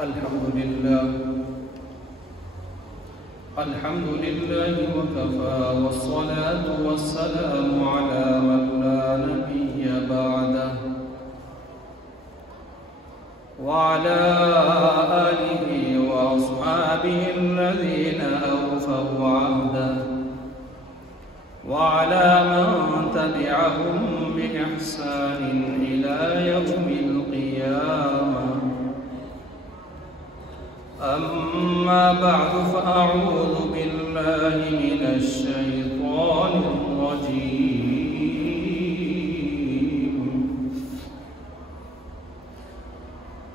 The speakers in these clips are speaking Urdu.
الحمد لله وكفى والصلاة والسلام على من لا نبي بعده وعلى آله وأصحابه الذين أوفوا عهده وعلى من تبعهم بإحسان إلى يوم القيامة. أما بعد فأعوذ بالله من الشيطان الرجيم.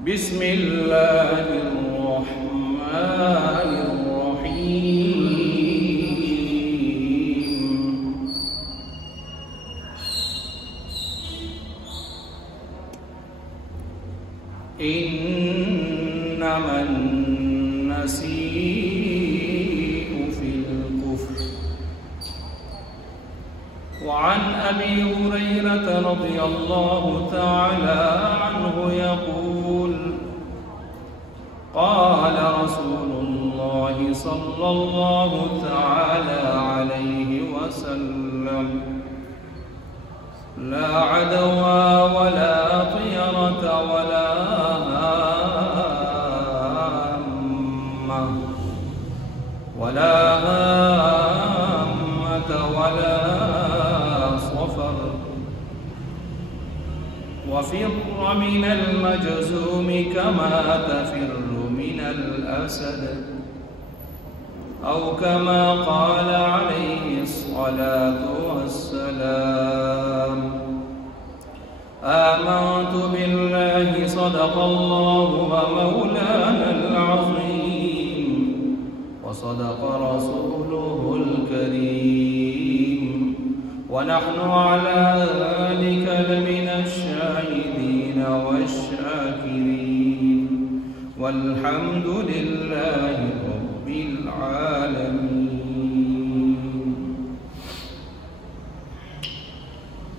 بسم الله الرحمن الرحيم. إنما النسيء في الكفر. وعن أبي هريرة رضي الله تعالى عنه يقول قال رسول الله صلى الله تعالى عليه وسلم لا عدوى ولا طيرة ولا هامة ولا صفر وفر من المجذوم كما تفر من الأسد أو كما قال عليه الصلاة والسلام. آمنت بالله صدق الله ومولانا العظيم وصدق رسوله الكريم ونحن على ذلك لمن الشاهدين والشاكرين والحمد لله رب العالمين.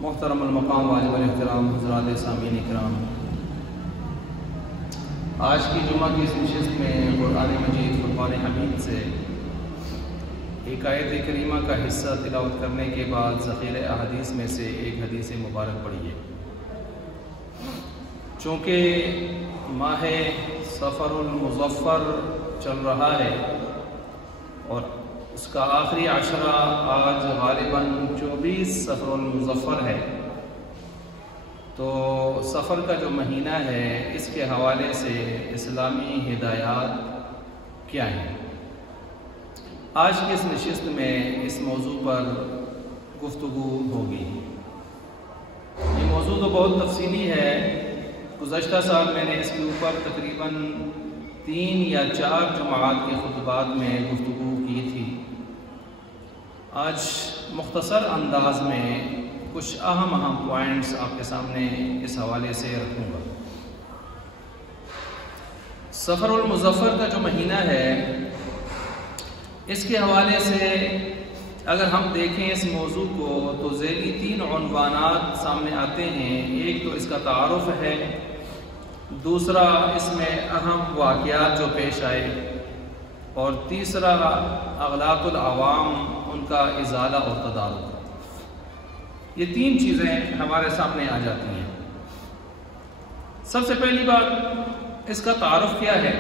محترم المقام واجب الاحترام حضرات سامعین کرام، آج کی جمعہ کی اس نشست میں قرآن مجید فرقان حمید سے ایک آیت کریمہ کا حصہ تلاوت کرنے کے بعد ذخیرہ احادیث میں سے ایک حدیث مبارک پڑھیے. چونکہ ماہ صفر المظفر چل رہا ہے اور اس کا آخری عشرہ آج غالباً 24 صفر المظفر ہے، تو سفر کا جو مہینہ ہے اس کے حوالے سے اسلامی ہدایات کیا ہیں؟ آج کی اس نشست میں اس موضوع پر گفتگو ہوگی. یہ موضوع تو بہت تفصیلی ہے. گزشتہ سال میں نے اس کے اوپر تقریباً 3 یا 4 جماعت کے خطبات میں گفتگو کی تھی. آج مختصر انداز میں کچھ اہم پوائنٹس آپ کے سامنے اس حوالے سے رکھوں گا. صفر المظفر کا جو مہینہ ہے اس کے حوالے سے اگر ہم دیکھیں اس موضوع کو تو ذیلی 3 عنوانات سامنے آتے ہیں. ایک تو اس کا تعارف ہے، دوسرا اس میں اہم واقعات جو پیش آئے، اور تیسرا اغلاط العوام ان کا ازالہ اور تدارک. یہ 3 چیزیں ہمارے سامنے آ جاتی ہیں. سب سے پہلی بات اس کا تعارف کیا ہے؟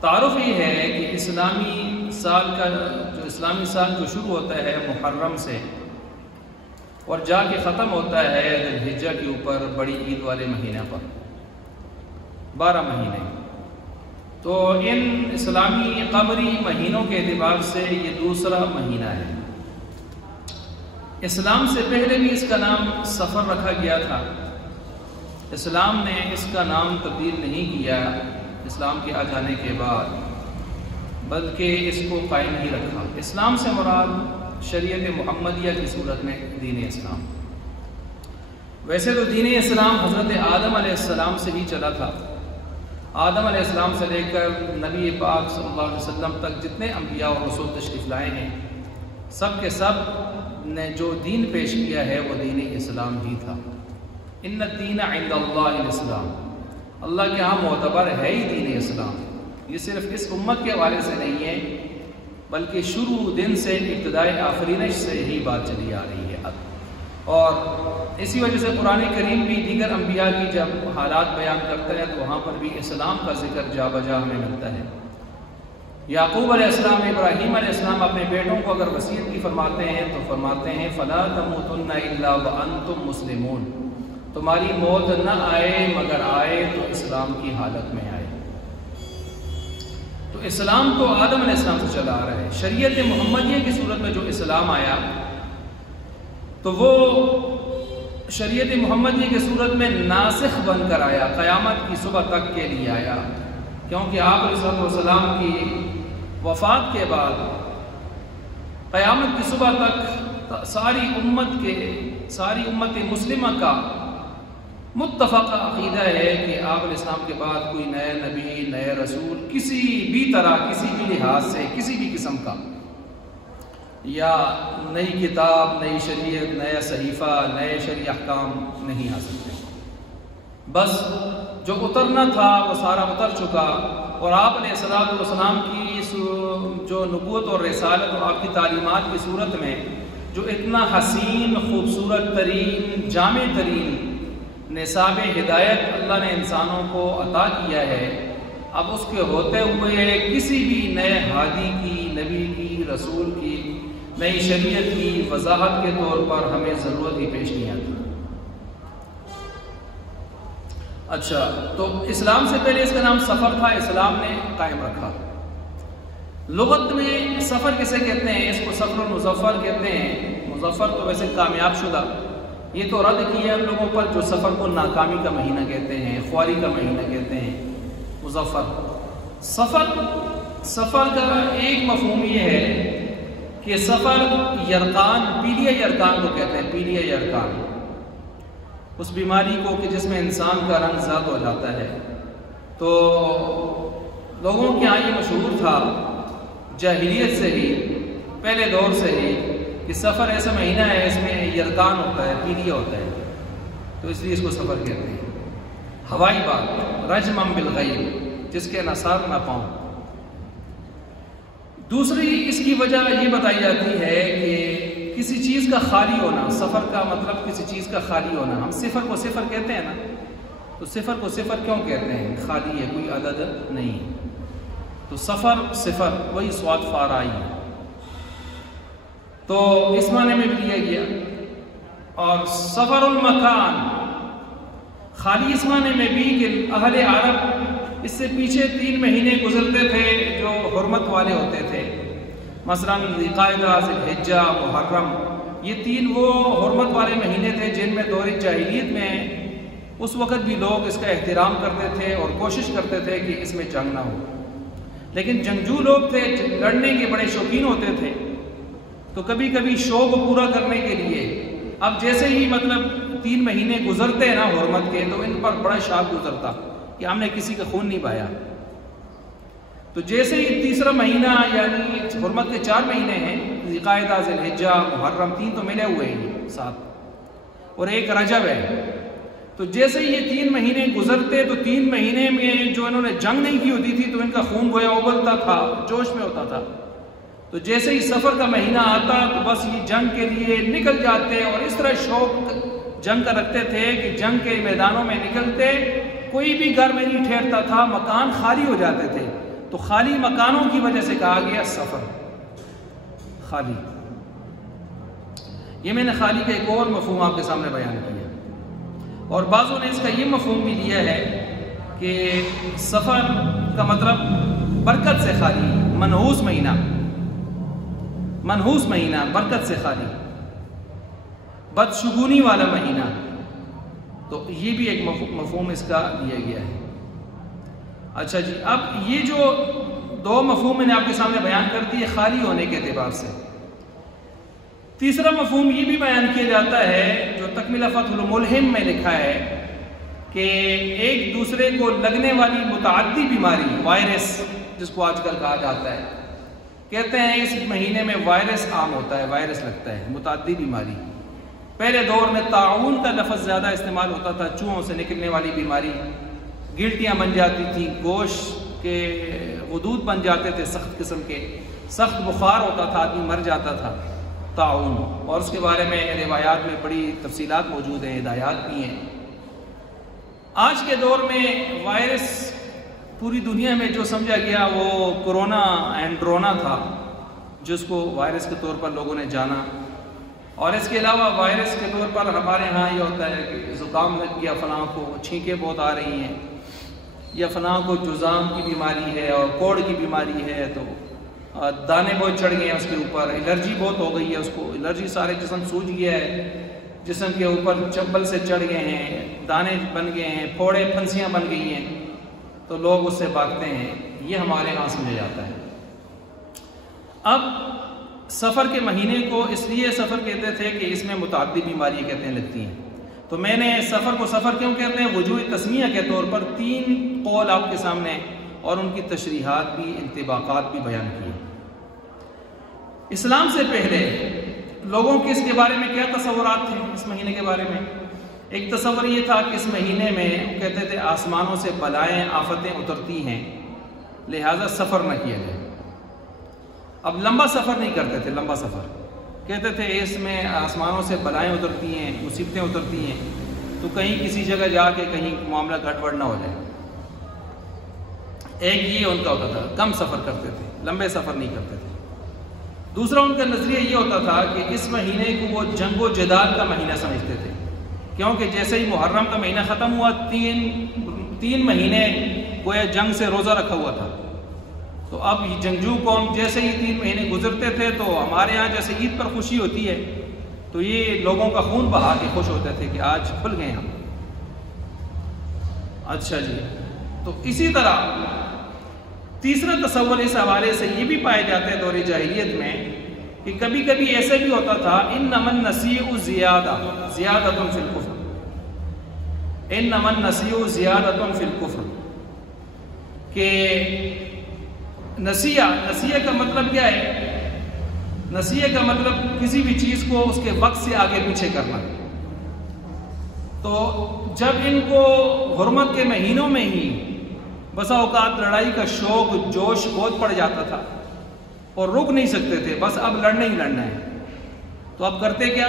تعارف یہ ہے کہ اسلامی سال جو شروع ہوتا ہے محرم سے اور جا کے ختم ہوتا ہے ذی الحجہ کے اوپر بڑی عید والے مہینے پر، 12 مہینے. تو ان اسلامی قمری مہینوں کے اعتبار سے یہ دوسرا مہینہ ہے. اسلام سے پہلے بھی اس کا نام سفر رکھا گیا تھا. اسلام نے اس کا نام تبدیل نہیں کیا اسلام کے آ جانے کے بعد، بلکہ اس کو قائم ہی رکھا. اسلام سے مراد شریعت محمدیہ کی صورت میں دین اسلام. ویسے تو دین اسلام حضرت آدم علیہ السلام سے ہی چلا تھا. آدم علیہ السلام سے لے کر نبی پاک صلی اللہ علیہ وسلم تک جتنے انبیاء اور رسول تشریف لائے ہیں، سب کے سب نے جو دین پیش کیا ہے وہ دین اسلام ہی تھا. ان الدین عند اللہ الاسلام. اللہ کے ہاں معتبر ہے ہی دین اسلام. یہ صرف اس امت کے حوالے سے نہیں ہے بلکہ شروع دن سے ابتدائی آفرینش سے ہی بات چلی آ رہی ہے. اور اسی وجہ سے قرآن کریم بھی دیگر انبیاء کی جب حالات بیان کرتا ہے تو وہاں پر بھی اسلام کا ذکر جا بجا ہمیں ملتا ہے. یعقوب علیہ السلام، ابراہیم علیہ السلام اپنے بیٹوں کو اگر وصیت کی فرماتے ہیں تو فرماتے ہیں فَلَا تَمُوتُنَّ إِلَّا وَأَنْتُمْ مُسْلِمُونَ، تمہاری موت نہ آئے مگر آئے تو اسلام کی حالت میں آئے. تو اسلام تو آدم علیہ السلام سے چلا آ رہا ہے. شریعت محمدیہ کی صورت میں جو اسلام آیا تو وہ شریعت محمدیہ کی صورت میں ناسخ بن کر آیا، قیامت کی صبح تک کے لیے آیا. کیونکہ آپ علیہ السلام کی وفات کے بعد قیامت کی صبح تک ساری امت مسلمہ کا متفق عقیدہ ہے کہ آپ علیہ السلام کے بعد کوئی نئے نبی، نئے رسول کسی بھی طرح، کسی بھی لحاظ سے، کسی بھی قسم کا یا نئی کتاب، نئی شریعت، نیا صحیفہ، نئے شرعی احکام نہیں آ سکتے. بس جو اترنا تھا وہ سارا اتر چکا. اور آپ علیہ السلام کی جو نبوت اور رسالت اور آپ کی تعلیمات کی صورت میں جو اتنا حسین، خوبصورت ترین، جامع ترین نصاب ہدایت اللہ نے انسانوں کو عطا کیا ہے، اب اس کے ہوتے ہوئے کسی بھی نئے ہادی کی، نبی کی، رسول کی، نئی شریعت کی وضاحت کے طور پر ہمیں ضرورت ہی پیش نہیں آتی. اچھا، تو اسلام سے پہلے اس کا نام سفر تھا، اسلام نے قائم رکھا. لغت میں سفر کسے کہتے ہیں؟ اس کو سفر المظفر کہتے ہیں. مظفر تو ویسے کامیاب شدہ، یہ تو رد کیا ہے ان لوگوں پر جو سفر کو ناکامی کا مہینہ کہتے ہیں، خواری کا مہینہ کہتے ہیں. مظفر سفر کا ایک مفہوم یہ ہے کہ سفر یرقان، پیلیا یرقان کو کہتے ہیں. پیلیا یرقان اس بیماری کو کہ جس میں انسان کا رنگ زرد ہو جاتا ہے. تو لوگوں کے یہاں یہ مشہور تھا جاہلیت سے ہی، پہلے دور سے ہی، کہ سفر ایسا مہینہ ہے اس میں یرقان ہوتا ہے، پیلیا ہوتا ہے، تو اس لیے اس کو سفر کہتے ہیں. ہوائی بات، رجمم بالغیب، جس کے نہ ساتھ نہ پاؤں. دوسری اس کی وجہ یہ بتائی جاتی ہے کہ کسی چیز کا خالی ہونا. سفر کا مطلب کسی چیز کا خالی ہونا. ہم صفر کو صفر کہتے ہیں نا، تو صفر کو صفر کیوں کہتے ہیں؟ خالی ہے، کوئی عدد نہیں. تو سفر صفر، وہی سواد فارائی ہے، تو اس معنی میں بھی لیا گیا. اور سفر المکان، خالی اس معنی میں بھی کہ اہل عرب اس سے پیچھے 3 مہینے گزرتے تھے جو حرمت والے ہوتے تھے. مثلا ذوالقعدہ، ذوالحجہ، محرم، یہ 3 وہ حرمت والے مہینے تھے جن میں دور جاہلیت میں اس وقت بھی لوگ اس کا احترام کرتے تھے اور کوشش کرتے تھے کہ اس میں جنگ نہ ہو. لیکن جنگجو لوگ تھے، لڑنے کے بڑے شوقین ہوتے تھے، تو کبھی کبھی شوق پورا کرنے کے لیے اب جیسے ہی 3 مہینے گزرتے ہیں نا حرمت کے، تو ان پر بڑا شاک گزرتا کہ ہم نے کسی کا خون نہیں پایا. تو جیسے ہی تیسرا مہینہ، یعنی حرمت کے 4 مہینے ہیں، ذوالقعدہ، ذوالحجہ، محرم، 3 تو ملے ہوئے ہیں ساتھ، اور ایک رجب ہے. تو جیسے ہی یہ 3 مہینے گزرتے تو 3 مہینے میں جو انہوں نے جنگ نہیں کی ہوتی تھی تو ان کا خون گویا ابلتا تھا، جوش میں ہوتا تھا. تو جیسے ہی سفر کا مہینہ آتا تو بس یہ جنگ کے لیے نکل جاتے، اور اس طرح شوق جنگ کا رکھتے تھے کہ جنگ کے میدانوں میں نکلتے، کوئی بھی گھر میں نہیں ٹھہرتا تھا، مکان خالی ہو جاتے تھے. تو خالی مکانوں کی وجہ سے کہا گیا سفر خالی. یہ میں نے خالی کا ایک اور مفہوم آپ کے سامنے بیان کیا. اور بعضوں نے اس کا یہ مفہوم بھی لیا ہے کہ سفر کا مطلب برکت سے خالی، منحوس مہینہ، منحوس مہینہ، برکت سے خالی، بدشگونی والا مہینہ. تو یہ بھی ایک مفہوم اس کا لیا گیا ہے. اچھا جی، اب یہ جو 2 مفہوم میں نے آپ کے سامنے بیان کر دیے خالی ہونے کے اعتبار سے. تیسرا مفہوم یہ بھی بیان کیا جاتا ہے جو تکملہ فتح الملہم میں لکھا ہے کہ ایک دوسرے کو لگنے والی متعدی بیماری، وائرس جس کو آج کل کہا جاتا ہے، کہتے ہیں اس مہینے میں وائرس عام ہوتا ہے، وائرس لگتا ہے، متعدی بیماری. پہلے دور میں طاعون کا لفظ زیادہ استعمال ہوتا تھا، چوہوں سے نکلنے والی بیماری، گلٹیاں بن جاتی تھیں، گوشت کے غدود بن جاتے تھے سخت قسم کے، سخت بخار ہوتا تھا، آدمی مر جاتا تھا، طاعون، اور اس کے بارے میں روایات میں بڑی تفصیلات موجود ہیں، ہدایات بھی ہیں۔ آج کے دور میں وائرس پوری دنیا میں جو سمجھا گیا وہ کورونا اینڈرونا تھا، جس کو وائرس کے طور پر لوگوں نے جانا، اور اس کے علاوہ وائرس کے طور پر ہمارے ہاں یہ ہوتا ہے کہ زکام لگ گیا، فلاں کو چھینکیں بہت آ رہی ہیں، یا فلاں کو جزام کی بیماری ہے اور کوڑ کی بیماری ہے، تو دانے بہت چڑھ گئے ہیں اس کے اوپر، الرجی بہت ہو گئی ہے، اس کو الرجی سارے جسم سوج گیا ہے، جسم کے اوپر چبل سے چڑھ گئے ہیں، دانے بن گئے ہیں، پھوڑے پھنسیاں بن گئی ہیں، تو لوگ اس سے بھاگتے ہیں۔ یہ ہمارے ہاں سمجھا جاتا ہے۔ اب سفر کے مہینے کو اس لیے سفر کہتے تھے کہ اس میں متعدد بیماریاں کہتے ہیں لگتی ہیں، تو میں نے سفر کو سفر کیوں کہتے ہیں، وجوہ تسمیہ کے طور پر 3 قول آپ کے سامنے اور ان کی تشریحات بھی، انطباقات بھی بیان کیے۔ اسلام سے پہلے لوگوں کے اس کے بارے میں کیا تصورات تھے اس مہینے کے بارے میں؟ ایک تصور یہ تھا کہ اس مہینے میں کہتے تھے آسمانوں سے بلائیں آفتیں اترتی ہیں، لہٰذا سفر نہ کیا جائے۔ اب لمبا سفر نہیں کرتے تھے، لمبا سفر کہتے تھے اس میں آسمانوں سے بلائیں اترتی ہیں، مصیبتیں اترتی ہیں، تو کہیں کسی جگہ جا کے کہیں معاملہ گڑبڑ نہ ہو جائے۔ ایک یہ ان کا ہوتا تھا، کم سفر کرتے تھے، لمبے سفر نہیں کرتے تھے۔ دوسرا ان کا نظریہ یہ ہوتا تھا کہ اس مہینے کو وہ جنگ و جدال کا مہینہ سمجھتے تھے، کیونکہ جیسے ہی محرم کا مہینہ ختم ہوا، تین مہینے گویا جنگ سے روزہ رکھا ہوا تھا، تو اب جنگجو قوم جیسے ہی 3 مہینے گزرتے تھے تو ہمارے ہاں جیسے عید پر خوشی ہوتی ہے تو یہ لوگوں کا خون بہا کے خوش ہوتے تھے کہ آج کھل گئے ہم۔ اچھا جی، تو اسی طرح تیسرا تصور اس حوالے سے یہ بھی پائے جاتے ہیں دور جاہلیت میں کہ کبھی کبھی ایسے بھی ہوتا تھا، انما النسیء زیادۃ فی الکفر، انما النسیء زیادۃ فی الکفر، کہ نسیہ کا مطلب کیا ہے؟ نسیہ کا مطلب کسی بھی چیز کو اس کے وقت سے آگے پیچھے کرنا۔ تو جب ان کو حرمت کے مہینوں میں ہی بسا اوقات لڑائی کا شوق، جوش بہت پڑ جاتا تھا اور رک نہیں سکتے تھے، بس اب لڑنا ہی لڑنا ہے، تو اب کرتے کیا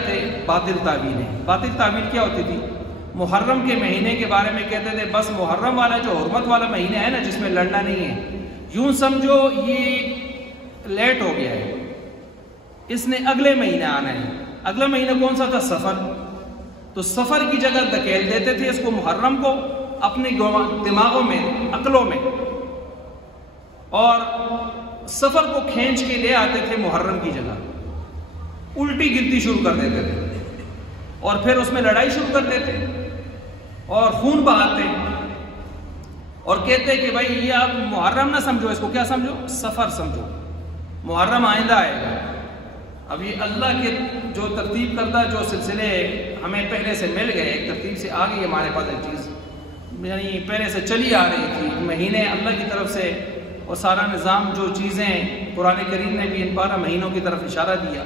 تھے؟ باطل تعویلیں۔ باطل تعویل کیا ہوتی تھی؟ محرم کے مہینے کے بارے میں کہتے تھے بس محرم والا جو حرمت والا مہینہ ہے نا، جس میں لڑنا نہیں ہے، یوں سمجھو یہ لیٹ ہو گیا ہے، اس نے اگلے مہینے آنا ہے۔ اگلا مہینہ کون سا تھا؟ سفر، تو سفر کی جگہ دھکیل دیتے تھے اس کو، محرم کو، اپنے دماغوں میں، عقلوں میں، اور سفر کو کھینچ کے لے آتے تھے محرم کی جگہ، الٹی گنتی شروع کر دیتے تھے اور پھر اس میں لڑائی شروع کر دیتے اور خون بہاتے اور کہتے کہ بھائی یہ آپ محرم نہ سمجھو، اس کو کیا سمجھو؟ سفر سمجھو، محرم آئندہ آئے گا۔ اب یہ اللہ کے جو ترتیب کردہ جو سلسلے ہمیں پہلے سے مل گئے، ایک ترتیب سے آ گئی ہمارے پاس ایک چیز، یعنی پہلے سے چلی آ رہی تھی، مہینے اللہ کی طرف سے، اور سارا نظام جو چیزیں قرآن کریم نے بھی ان 12 مہینوں کی طرف اشارہ دیا،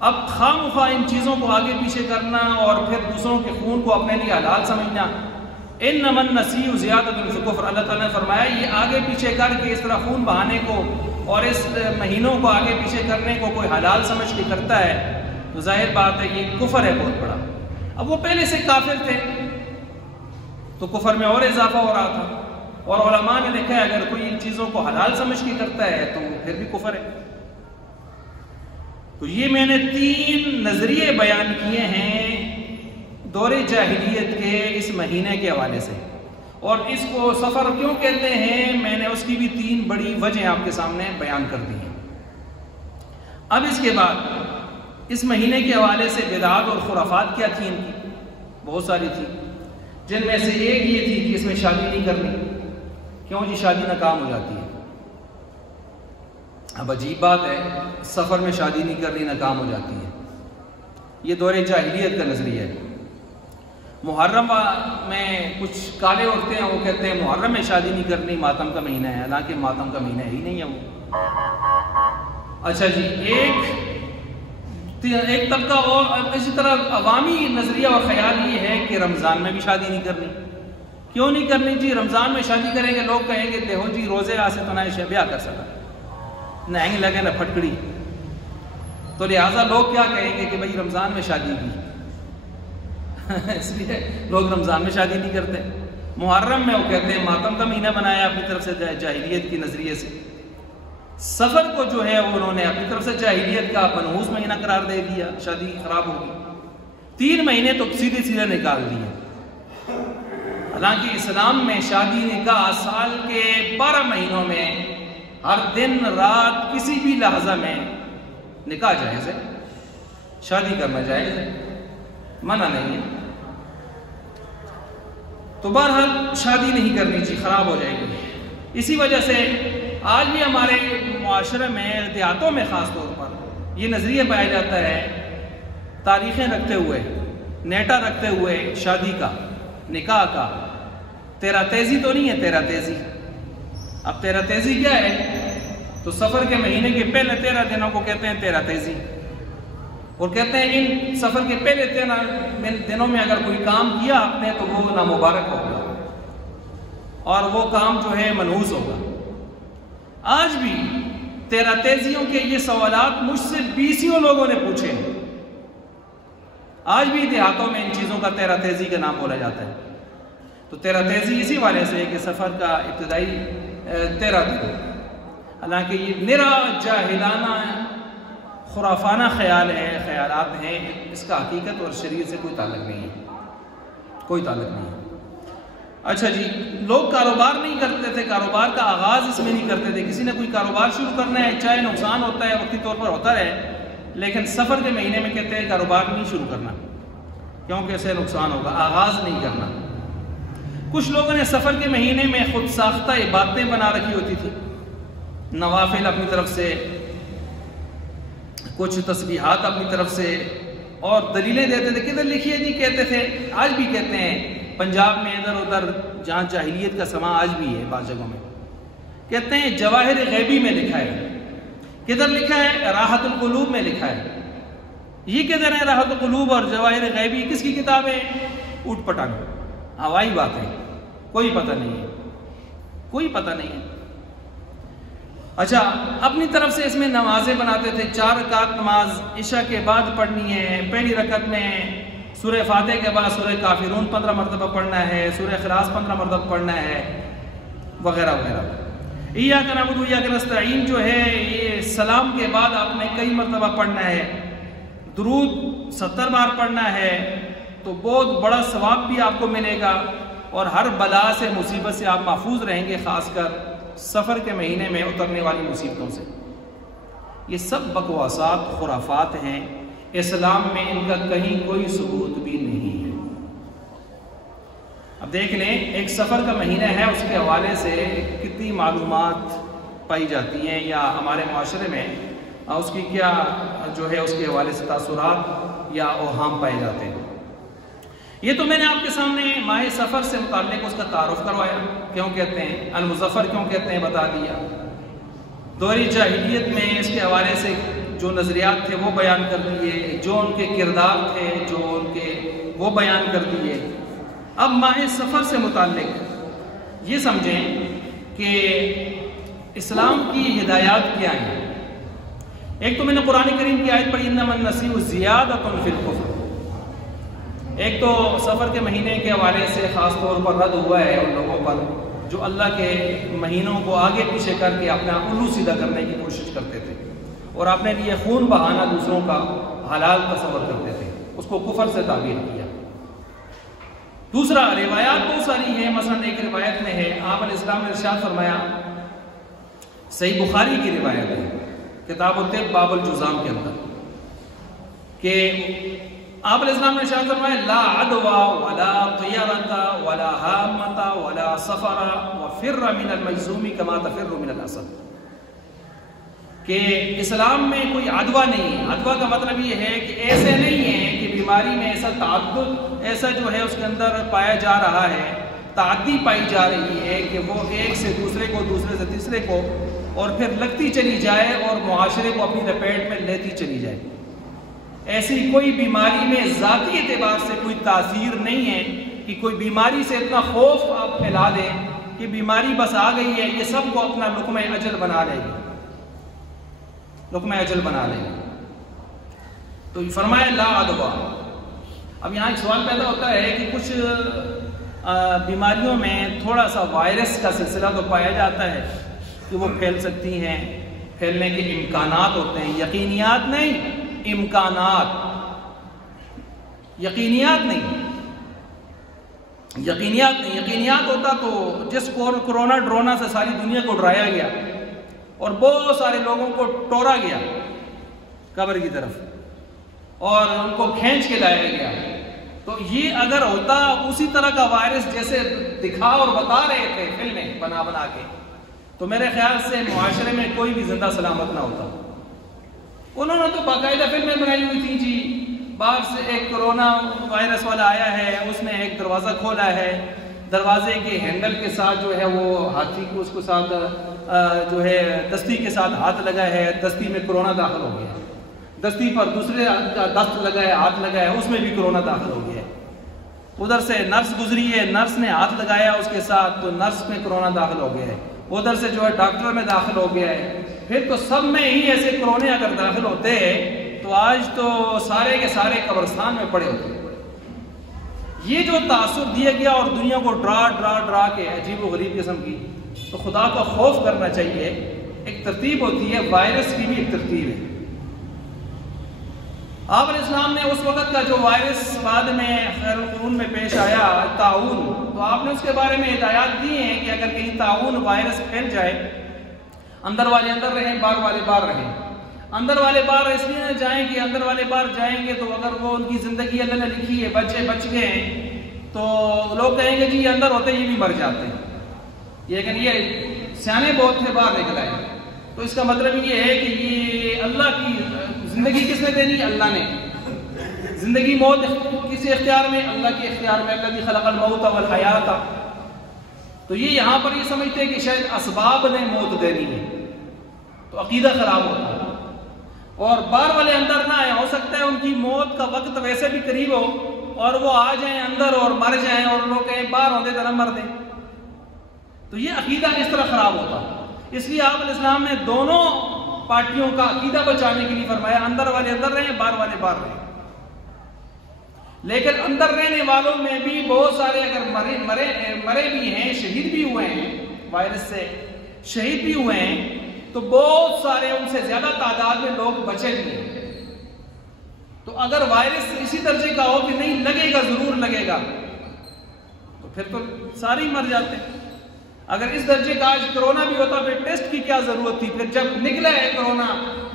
اب خواہ مخواہ ان چیزوں کو آگے پیچھے کرنا اور پھر دوسروں کے خون کو اپنے لیے حلال سمجھنا، انما النسیء زیادۃ فی الکفر، اللہ تعالیٰ نے فرمایا یہ آگے پیچھے کر کے اس طرح خون بہانے کو اور اس مہینوں کو آگے پیچھے کرنے کو کوئی حلال سمجھ کے کرتا ہے تو ظاہر بات ہے یہ کفر ہے بہت بڑا۔ اب وہ پہلے سے کافر تھے تو کفر میں اور اضافہ ہو رہا تھا، اور علماء نے لکھا ہے اگر کوئی ان چیزوں کو حلال سمجھ کے کرتا ہے تو پھر بھی کفر ہے۔ تو یہ میں نے 3 نظریے بیان کیے ہیں دور جاہلیت کے اس مہینے کے حوالے سے، اور اس کو سفر کیوں کہتے ہیں میں نے اس کی بھی 3 بڑی وجہیں آپ کے سامنے بیان کر دی ہیں۔ اب اس کے بعد اس مہینے کے حوالے سے بدعات اور خرافات کیا تھی ان کی؟ بہت ساری تھی، جن میں سے ایک یہ تھی کہ اس میں شادی نہیں کرنی، کیوں جی شادی ناکام ہو جاتی ہے۔ اب عجیب بات ہے، سفر میں شادی نہیں کرنی ناکام ہو جاتی ہے، یہ دور جاہلیت کا نظریہ ہے۔ محرم میں کچھ کالے ہوتے ہیں، وہ کہتے ہیں محرم میں شادی نہیں کرنی، ماتم کا مہینہ ہے، حالانکہ ماتم کا مہینہ ہی نہیں ہے وہ۔ اچھا جی، ایک ایک طبقہ اور اسی طرح عوامی نظریہ اور خیال یہ ہے کہ رمضان میں بھی شادی نہیں کرنی. کیوں نہیں کرنی جی؟ رمضان میں شادی کریں گے لوگ کہیں گے دیکھو جی روزے آسے تو نہ بیاہ کر سکا نہ آئیں لگے نہ پھٹکڑی, تو لہٰذا لوگ کیا کہیں گے کہ بھائی رمضان میں شادی کی اس لیے لوگ رمضان میں شادی نہیں کرتے. محرم میں وہ کہتے ہیں ماتم کا مہینہ بنایا اپنی طرف سے جاہلیت کی نظریے سے. سفر کو جو ہے انہوں نے اپنی طرف سے جاہلیت کا منحوس مہینہ قرار دے دیا, شادی خراب ہوگی. 3 مہینے تو سیدھے نکال دیے. حالانکہ اسلام میں شادی نکاح سال کے 12 مہینوں میں ہر دن رات کسی بھی لحظہ میں نکاح جائز ہے, شادی کرنا جائز ہے, منع نہیں ہے. تو بہرحال شادی نہیں کرنی چاہیے, خراب ہو جائے گی. اسی وجہ سے آج بھی ہمارے معاشرے میں دیہاتوں میں خاص طور پر یہ نظریہ پایا جاتا ہے, تاریخیں رکھتے ہوئے, نیٹا رکھتے ہوئے شادی کا, نکاح کا. تیرا تیزی تو نہیں ہے, تیرا تیزی. اب تیرا تیزی کیا ہے؟ تو سفر کے مہینے کے پہلے 13 دنوں کو کہتے ہیں تیرا تیزی, اور کہتے ہیں ان سفر کے پہلے 13 دنوں میں اگر کوئی کام کیا آپ نے تو وہ نامبارک ہوگا اور وہ کام جو ہے منحوس ہوگا. آج بھی تیرا تیزیوں کے یہ سوالات مجھ سے 20 لوگوں نے پوچھے. آج بھی دیہاتوں میں ان چیزوں کا تیرا تیزی کا نام بولا جاتا ہے. تو تیرا تیزی اسی والے سے ہے کہ سفر کا ابتدائی 13 دن. حالانکہ یہ نرا جاہلانہ خرافانہ خیال ہے, خیالات ہیں. اس کا حقیقت اور شریعت سے کوئی تعلق نہیں ہے, کوئی تعلق نہیں ہے. اچھا جی, لوگ کاروبار نہیں کرتے تھے, کاروبار کا آغاز اس میں نہیں کرتے تھے. کسی نے کوئی کاروبار شروع کرنا ہے, چاہے نقصان ہوتا ہے وقتی طور پر ہوتا ہے, لیکن سفر کے مہینے میں کہتے ہیں کاروبار نہیں شروع کرنا کیونکہ اسے نقصان ہوگا, آغاز نہیں کرنا. کچھ لوگوں نے سفر کے مہینے میں خود ساختہ عبادتیں بنا رکھی ہوتی تھی, نوافل اپنی طرف سے, کچھ تسبیحات اپنی طرف سے, اور دلیلیں دیتے تھے. کدھر لکھیے جی؟ کہتے تھے, آج بھی کہتے ہیں پنجاب میں ادھر ادھر جہاں جاہلیت کا سما آج بھی ہے بعض جگہوں میں, کہتے ہیں جواہر غیبی میں لکھا ہے. کدھر لکھا ہے؟ راحت القلوب میں لکھا ہے. یہ کدھر ہے راحت القلوب اور جواہر غیبی؟ کس کی کتاب ہے؟ اوٹ پٹانگ, ہوائی بات ہے, کوئی پتہ نہیں ہے, کوئی پتہ نہیں ہے. اچھا, اپنی طرف سے اس میں نمازیں بناتے تھے. 4 رکعت نماز عشاء کے بعد پڑھنی ہے. پہلی رکعت میں سورہ فاتحہ کے بعد سورہ کافرون 15 مرتبہ پڑھنا ہے, سورہ اخلاص 15 مرتبہ پڑھنا ہے, وغیرہ وغیرہ. ایاک نعبد و ایاک نستعین جو ہے یہ سلام کے بعد آپ نے کئی مرتبہ پڑھنا ہے. درود 70 بار پڑھنا ہے, تو بہت بڑا ثواب بھی آپ کو ملے گا, اور ہر بلا سے, مصیبت سے آپ محفوظ رہیں گے, خاص کر سفر کے مہینے میں اترنے والی مصیبتوں سے. یہ سب بکواسات, خرافات ہیں. اسلام میں ان کا کہیں کوئی ثبوت بھی نہیں ہے. اب دیکھ لیں, ایک سفر کا مہینہ ہے, اس کے حوالے سے کتنی معلومات پائی جاتی ہیں, یا ہمارے معاشرے میں اس کی کیا جو ہے اس کے حوالے سے تاثرات یا اوہام پائے جاتے ہیں. یہ تو میں نے آپ کے سامنے ماہ سفر سے متعلق اس کا تعارف کروایا, کیوں کہتے ہیں المظفر, کیوں کہتے ہیں بتا دیا. دور جاہلیت میں اس کے حوالے سے جو نظریات تھے وہ بیان کر دیے, جو ان کے کردار تھے جو ان کے وہ بیان کر دیے. اب ماہ سفر سے متعلق یہ سمجھیں کہ اسلام کی ہدایات کیا ہیں. ایک تو میں نے قرآن کریم کی آیت پڑھی, انما النسیء زیادۃ فی الکفر. ایک تو سفر کے مہینے کے حوالے سے خاص طور پر رد ہوا ہے ان لوگوں پر جو اللہ کے مہینوں کو آگے پیچھے کر کے اپنا الو سیدھا کرنے کی کوشش کرتے تھے, اور اپنے لیے خون بہانا دوسروں کا حلال تصور کرتے تھے, اس کو کفر سے تعبیر کیا. دوسرا, روایات بہت ساری ہیں. مثلا ایک روایت میں ہے, آپ علیہ السلام نے ارشاد فرمایا, صحیح بخاری کی روایت ہے, کتاب الطب باب الجزام کے اندر, کہ آپ علیہ السلام نے ارشاد فرمایا, لا عدوا ولا طیرۃ ولا حامۃ ولا سفر وفر من المجذوم کما تفر من الاسد. کہ اسلام میں کوئی عدوہ نہیں. عدوہ کا مطلب یہ ہے کہ ایسے نہیں ہے کہ بیماری میں ایسا تعدد ایسا جو ہے اس کے اندر پایا جا رہا ہے, تعدی پائی جا رہی ہے کہ وہ ایک سے دوسرے کو, دوسرے سے تیسرے کو, اور پھر لگتی چلی جائے اور معاشرے کو اپنی لپیٹ میں لیتی چلی جائے. ایسی کوئی بیماری میں ذاتی اعتبار سے کوئی تاثیر نہیں ہے کہ کوئی بیماری سے اتنا خوف آپ پھیلا دیں کہ بیماری بس آ گئی ہے، یہ سب کو اپنا لقمہ اجل بنا لے گی، لقمہ اجل بنا لے گی۔ تو فرمایا لا عدویٰ۔ اب یہاں ایک سوال پیدا ہوتا ہے کہ کچھ بیماریوں میں تھوڑا سا وائرس کا سلسلہ تو پایا جاتا ہے کہ وہ پھیل سکتی ہیں، پھیلنے کے امکانات ہوتے ہیں، یقینیات نہیں، امکانات، یقینیات نہیں، یقینیات نہیں۔ یقینیات ہوتا تو جس کورونا ڈرونا سے ساری دنیا کو ڈرایا گیا اور بہت سارے لوگوں کو ٹورا گیا قبر کی طرف اور ان کو کھینچ کے لایا گیا، تو یہ اگر ہوتا اسی طرح کا وائرس جیسے دکھا اور بتا رہے تھے فلمیں بنا بنا کے، تو میرے خیال سے معاشرے میں کوئی بھی زندہ سلامت نہ ہوتا۔ انہوں نے تو باقاعدہ فلمیں بنائی ہوئی تھی جی، باہر سے ایک کرونا وائرس والا آیا ہے، اس نے ایک دروازہ کھولا ہے، دروازے کے ہینڈل کے ساتھ جو ہے وہ ہاتھی کو اس کو ساتھ جو ہے دستی کے ساتھ ہاتھ لگا ہے، دستی میں کرونا داخل ہو گیا، دستی پر دوسرے کا دست لگا ہے، ہاتھ لگا ہے، اس میں بھی کرونا داخل ہو گیا ہے، ادھر سے نرس گزری ہے، نرس نے ہاتھ لگایا اس کے ساتھ تو نرس میں کرونا داخل ہو گیا ہے، ادھر سے جو ہے ڈاکٹر میں داخل ہو گیا ہے، پھر تو سب میں ہی ایسے کرونے اگر داخل ہوتے ہیں تو آج تو سارے کے سارے قبرستان میں پڑے ہوتے ہیں۔ یہ جو تاثر دیا گیا اور دنیا کو ڈرا ڈرا ڈرا کے عجیب و غریب قسم کی، تو خدا کا خوف کرنا چاہیے۔ ایک ترتیب ہوتی ہے، وائرس کی بھی ایک ترتیب ہے۔ آپ علیہ السلام نے اس وقت کا جو وائرس بعد میں خیر القرون میں پیش آیا طاعون، تو آپ نے اس کے بارے میں ہدایات دی ہیں کہ اگر کہیں طاعون وائرس پھیل جائے، اندر والے اندر رہیں، باہر والے باہر رہیں۔ اندر والے باہر اس لیے نہ جائیں کہ اندر والے باہر جائیں گے تو اگر وہ ان کی زندگی اللہ نے لکھی ہے، بچے بچ گئے ہیں، تو لوگ کہیں گے جی یہ اندر ہوتے یہ بھی مر جاتے ہیں، لیکن یہ سیانے بہت تھے باہر نکل آئے۔ تو اس کا مطلب یہ ہے کہ یہ اللہ کی زندگی کس نے دینی؟ اللہ نے۔ زندگی موت کسی اختیار میں؟ اللہ کے اختیار میں۔ الذی خلق الموت والحیات۔ تو یہ یہاں پر یہ سمجھتے ہیں کہ شاید اسباب نے موت دینی ہے، تو عقیدہ خراب ہوتا ہے۔ اور باہر والے اندر نہ آئے، ہو سکتا ہے ان کی موت کا وقت ویسے بھی قریب ہو اور وہ آ جائیں اندر اور مر جائیں اور لوگ کہیں باہر ہوتے طرح مر دیں، تو یہ عقیدہ اس طرح خراب ہوتا۔ اس لیے آپ علیہ السلام نے دونوں پارٹیوں کا عقیدہ بچانے کے لیے فرمایا اندر والے اندر رہیں، باہر والے باہر رہیں۔ لیکن اندر رہنے والوں میں بھی بہت سارے اگر مرے بھی ہیں، شہید بھی ہوئے ہیں، وائرس سے شہید بھی ہوئے ہیں، تو بہت سارے ان سے زیادہ تعداد میں لوگ بچے بھی ہیں۔ تو اگر وائرس اسی درجے کا ہو کہ نہیں لگے گا، ضرور لگے گا، تو پھر تو سارے ہی مر جاتے ہیں۔ اگر اس درجے کا آج کرونا بھی ہوتا پھر ٹیسٹ کی کیا ضرورت تھی؟ پھر جب نکلا ہے کرونا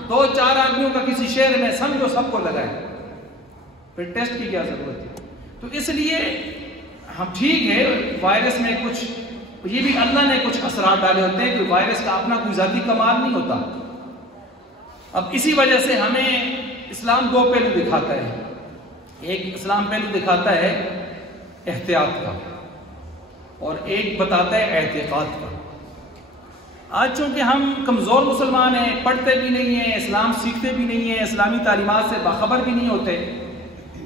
2-4 آدمیوں کا کسی شہر میں، سمجھو سب کو لگا ہے، پھر ٹیسٹ کی کیا ضرورت تھی؟ تو اس لیے ہم ٹھیک ہے وائرس میں کچھ یہ بھی اللہ نے کچھ اثرات ڈالے ہوتے ہیں کہ وائرس کا اپنا کوئی ذاتی کمال نہیں ہوتا۔ اب اسی وجہ سے ہمیں اسلام 2 پہلو دکھاتا ہے۔ ایک اسلام پہلو دکھاتا ہے احتیاط کا اور ایک بتاتا ہے اعتقاد کا۔ آج چونکہ ہم کمزور مسلمان ہیں، پڑھتے بھی نہیں ہیں، اسلام سیکھتے بھی نہیں ہیں، اسلامی تعلیمات سے باخبر بھی نہیں ہوتے،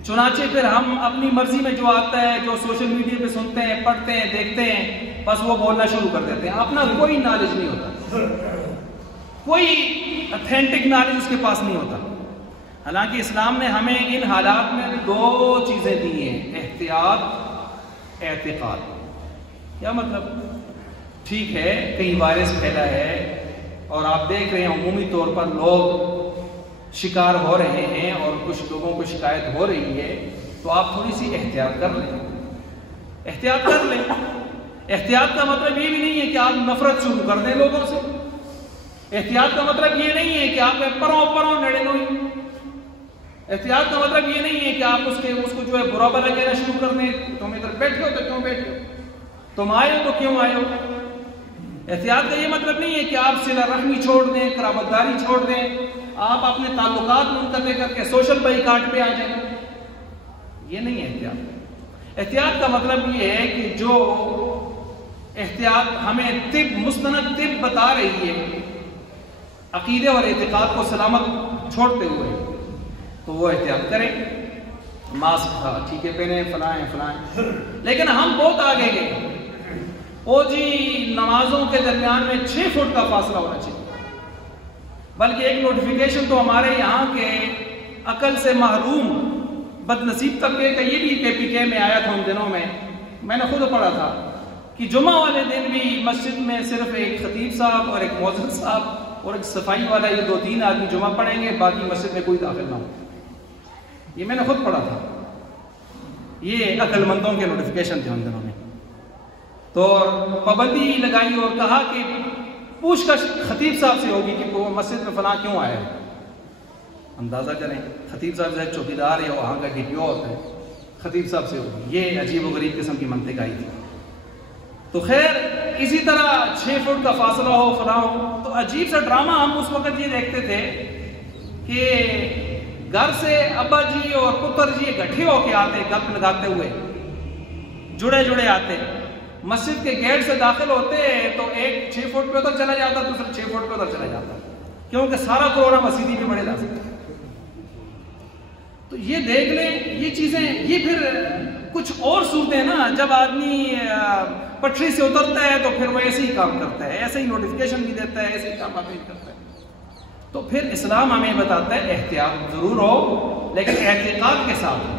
چنانچہ پھر ہم اپنی مرضی میں جو آتا ہے، جو سوشل میڈیا پہ سنتے ہیں، پڑھتے ہیں، دیکھتے ہیں، بس وہ بولنا شروع کر دیتے ہیں۔ اپنا کوئی نالج نہیں ہوتا، کوئی اتھینٹک نالج اس کے پاس نہیں ہوتا۔ حالانکہ اسلام نے ہمیں ان حالات میں 2 چیزیں دی ہیں، احتیاط، اعتقاد۔ کیا مطلب؟ ٹھیک ہے کہیں وائرس پھیلا ہے اور آپ دیکھ رہے ہیں عمومی طور پر لوگ شکار ہو رہے ہیں اور کچھ لوگوں کو شکایت ہو رہی ہے، تو آپ تھوڑی سی احتیاط کر لیں، احتیاط کر لیں۔ احتیاط کا مطلب یہ بھی نہیں ہے کہ آپ نفرت شروع کر دیں لوگوں سے، احتیاط کا مطلب یہ نہیں ہے کہ آپ پروں نڑے لوئی، احتیاط کا مطلب یہ نہیں ہے کہ آپ اس کو جو ہے برا بھلا کہنا شروع کر دیں، تم ادھر بیٹھے ہو تو کیوں بیٹھے ہو، تم آئے ہو تو کیوں آئے ہو۔ احتیاط کا یہ مطلب نہیں ہے کہ آپ صلہ رحمی چھوڑ دیں، قرابت داری چھوڑ دیں، آپ اپنے تعلقات منقطع کر کے سوشل بائیکاٹ پہ آ جائیں، یہ نہیں ہے احتیاط۔ احتیاط کا مطلب یہ ہے کہ جو احتیاط ہمیں مستند طب بتا رہی ہے، عقیدے اور اعتقاد کو سلامت چھوڑتے ہوئے، تو وہ احتیاط کریں، ماسک تھا ٹھیک ہے پہنے، فلائیں. لیکن ہم بہت آگے گئے. وہ جی نمازوں کے درمیان میں 6 فٹ کا فاصلہ ہونا چاہیے. بلکہ ایک نوٹیفیکیشن تو ہمارے یہاں کے عقل سے محروم بد نصیب طبقے کا یہ بھی KPK میں آیا تھا ان دنوں میں نے خود پڑھا تھا کہ جمعہ والے دن بھی مسجد میں صرف ایک خطیب صاحب اور ایک مؤذن صاحب اور ایک صفائی والا، یہ 2-3 آدمی جمعہ پڑھیں گے، باقی مسجد میں کوئی داخل نہ ہو. یہ میں نے خود پڑھا تھا. یہ عقل مندوں کے نوٹیفیکیشن تھے ان دنوں میں. تو پابندی لگائی اور کہا کہ پوچھ کر خطیب صاحب سے ہوگی کہ وہ مسجد میں فلاں کیوں آیا ہے. اندازہ کریں خطیب صاحب جو چوکیدار ہے وہاں کا DPO ہوتا ہے، خطیب صاحب سے ہوگی. یہ عجیب و غریب قسم کی منطق آئی تھی. تو خیر اسی طرح 6 فٹ کا فاصلہ ہو، فلاں ہو. تو عجیب سا ڈرامہ ہم اس وقت یہ دیکھتے تھے کہ گھر سے ابا جی اور پتر جی اکٹھے ہو کے آتے، گپ لگاتے ہوئے جڑے آتے. مسجد کے گیٹ سے داخل ہوتے تو ایک 6 فٹ پہ ادھر چلا جاتا، دوسرا 6 فٹ پہ ادھر چلا جاتا، کیونکہ سارا کورونا مسجد ہی پہ بڑے لا سکتے. تو یہ دیکھ لیں یہ چیزیں. یہ پھر کچھ اور صورتیں نا، جب آدمی پٹری سے اترتا ہے تو پھر وہ ایسے ہی کام کرتا ہے، ایسے ہی نوٹیفیکیشن بھی دیتا ہے، ایسے ہی کام کرتا ہے. تو پھر اسلام ہمیں بتاتا ہے احتیاط ضرور ہو لیکن احتیاط کے ساتھ.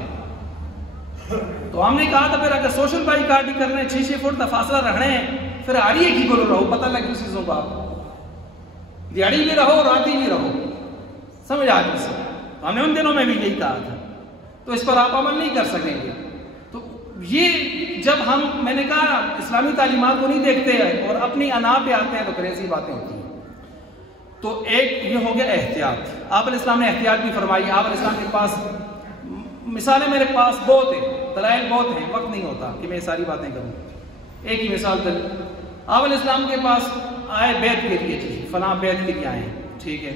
تو ہم نے کہا تھا پھر اگر سوشل بائیکاٹ ہی کرنے 6 فٹ کا فاصلہ رکھنے ہیں پھر آڑی کی بولو رہو، پتہ لگے اس چیزوں کو. آپ دیہڑی بھی رہو راتی بھی رہو، سمجھ آ گئی. ہم نے ان دنوں میں بھی یہی کہا تھا. تو اس پر آپ عمل نہیں کر سکیں گے. تو یہ جب میں نے کہا اسلامی تعلیمات کو نہیں دیکھتے ہیں اور اپنی انا پہ آتے ہیں تو پھر ایسی باتیں ہوتی ہیں. تو ایک یہ ہو گیا احتیاط. آپ علیہ السلام نے احتیاط بھی فرمائی. آپ علیہ السلام کے پاس مثالیں میرے پاس بہت ہیں، دلائل بہت ہیں، وقت نہیں ہوتا کہ میں ساری باتیں کروں. ایک ہی مثال دل. آپ علیہ السلام کے پاس آئے بیعت کے لیے، جی فلاں بیعت کے لیے آئے ہیں، ٹھیک ہے.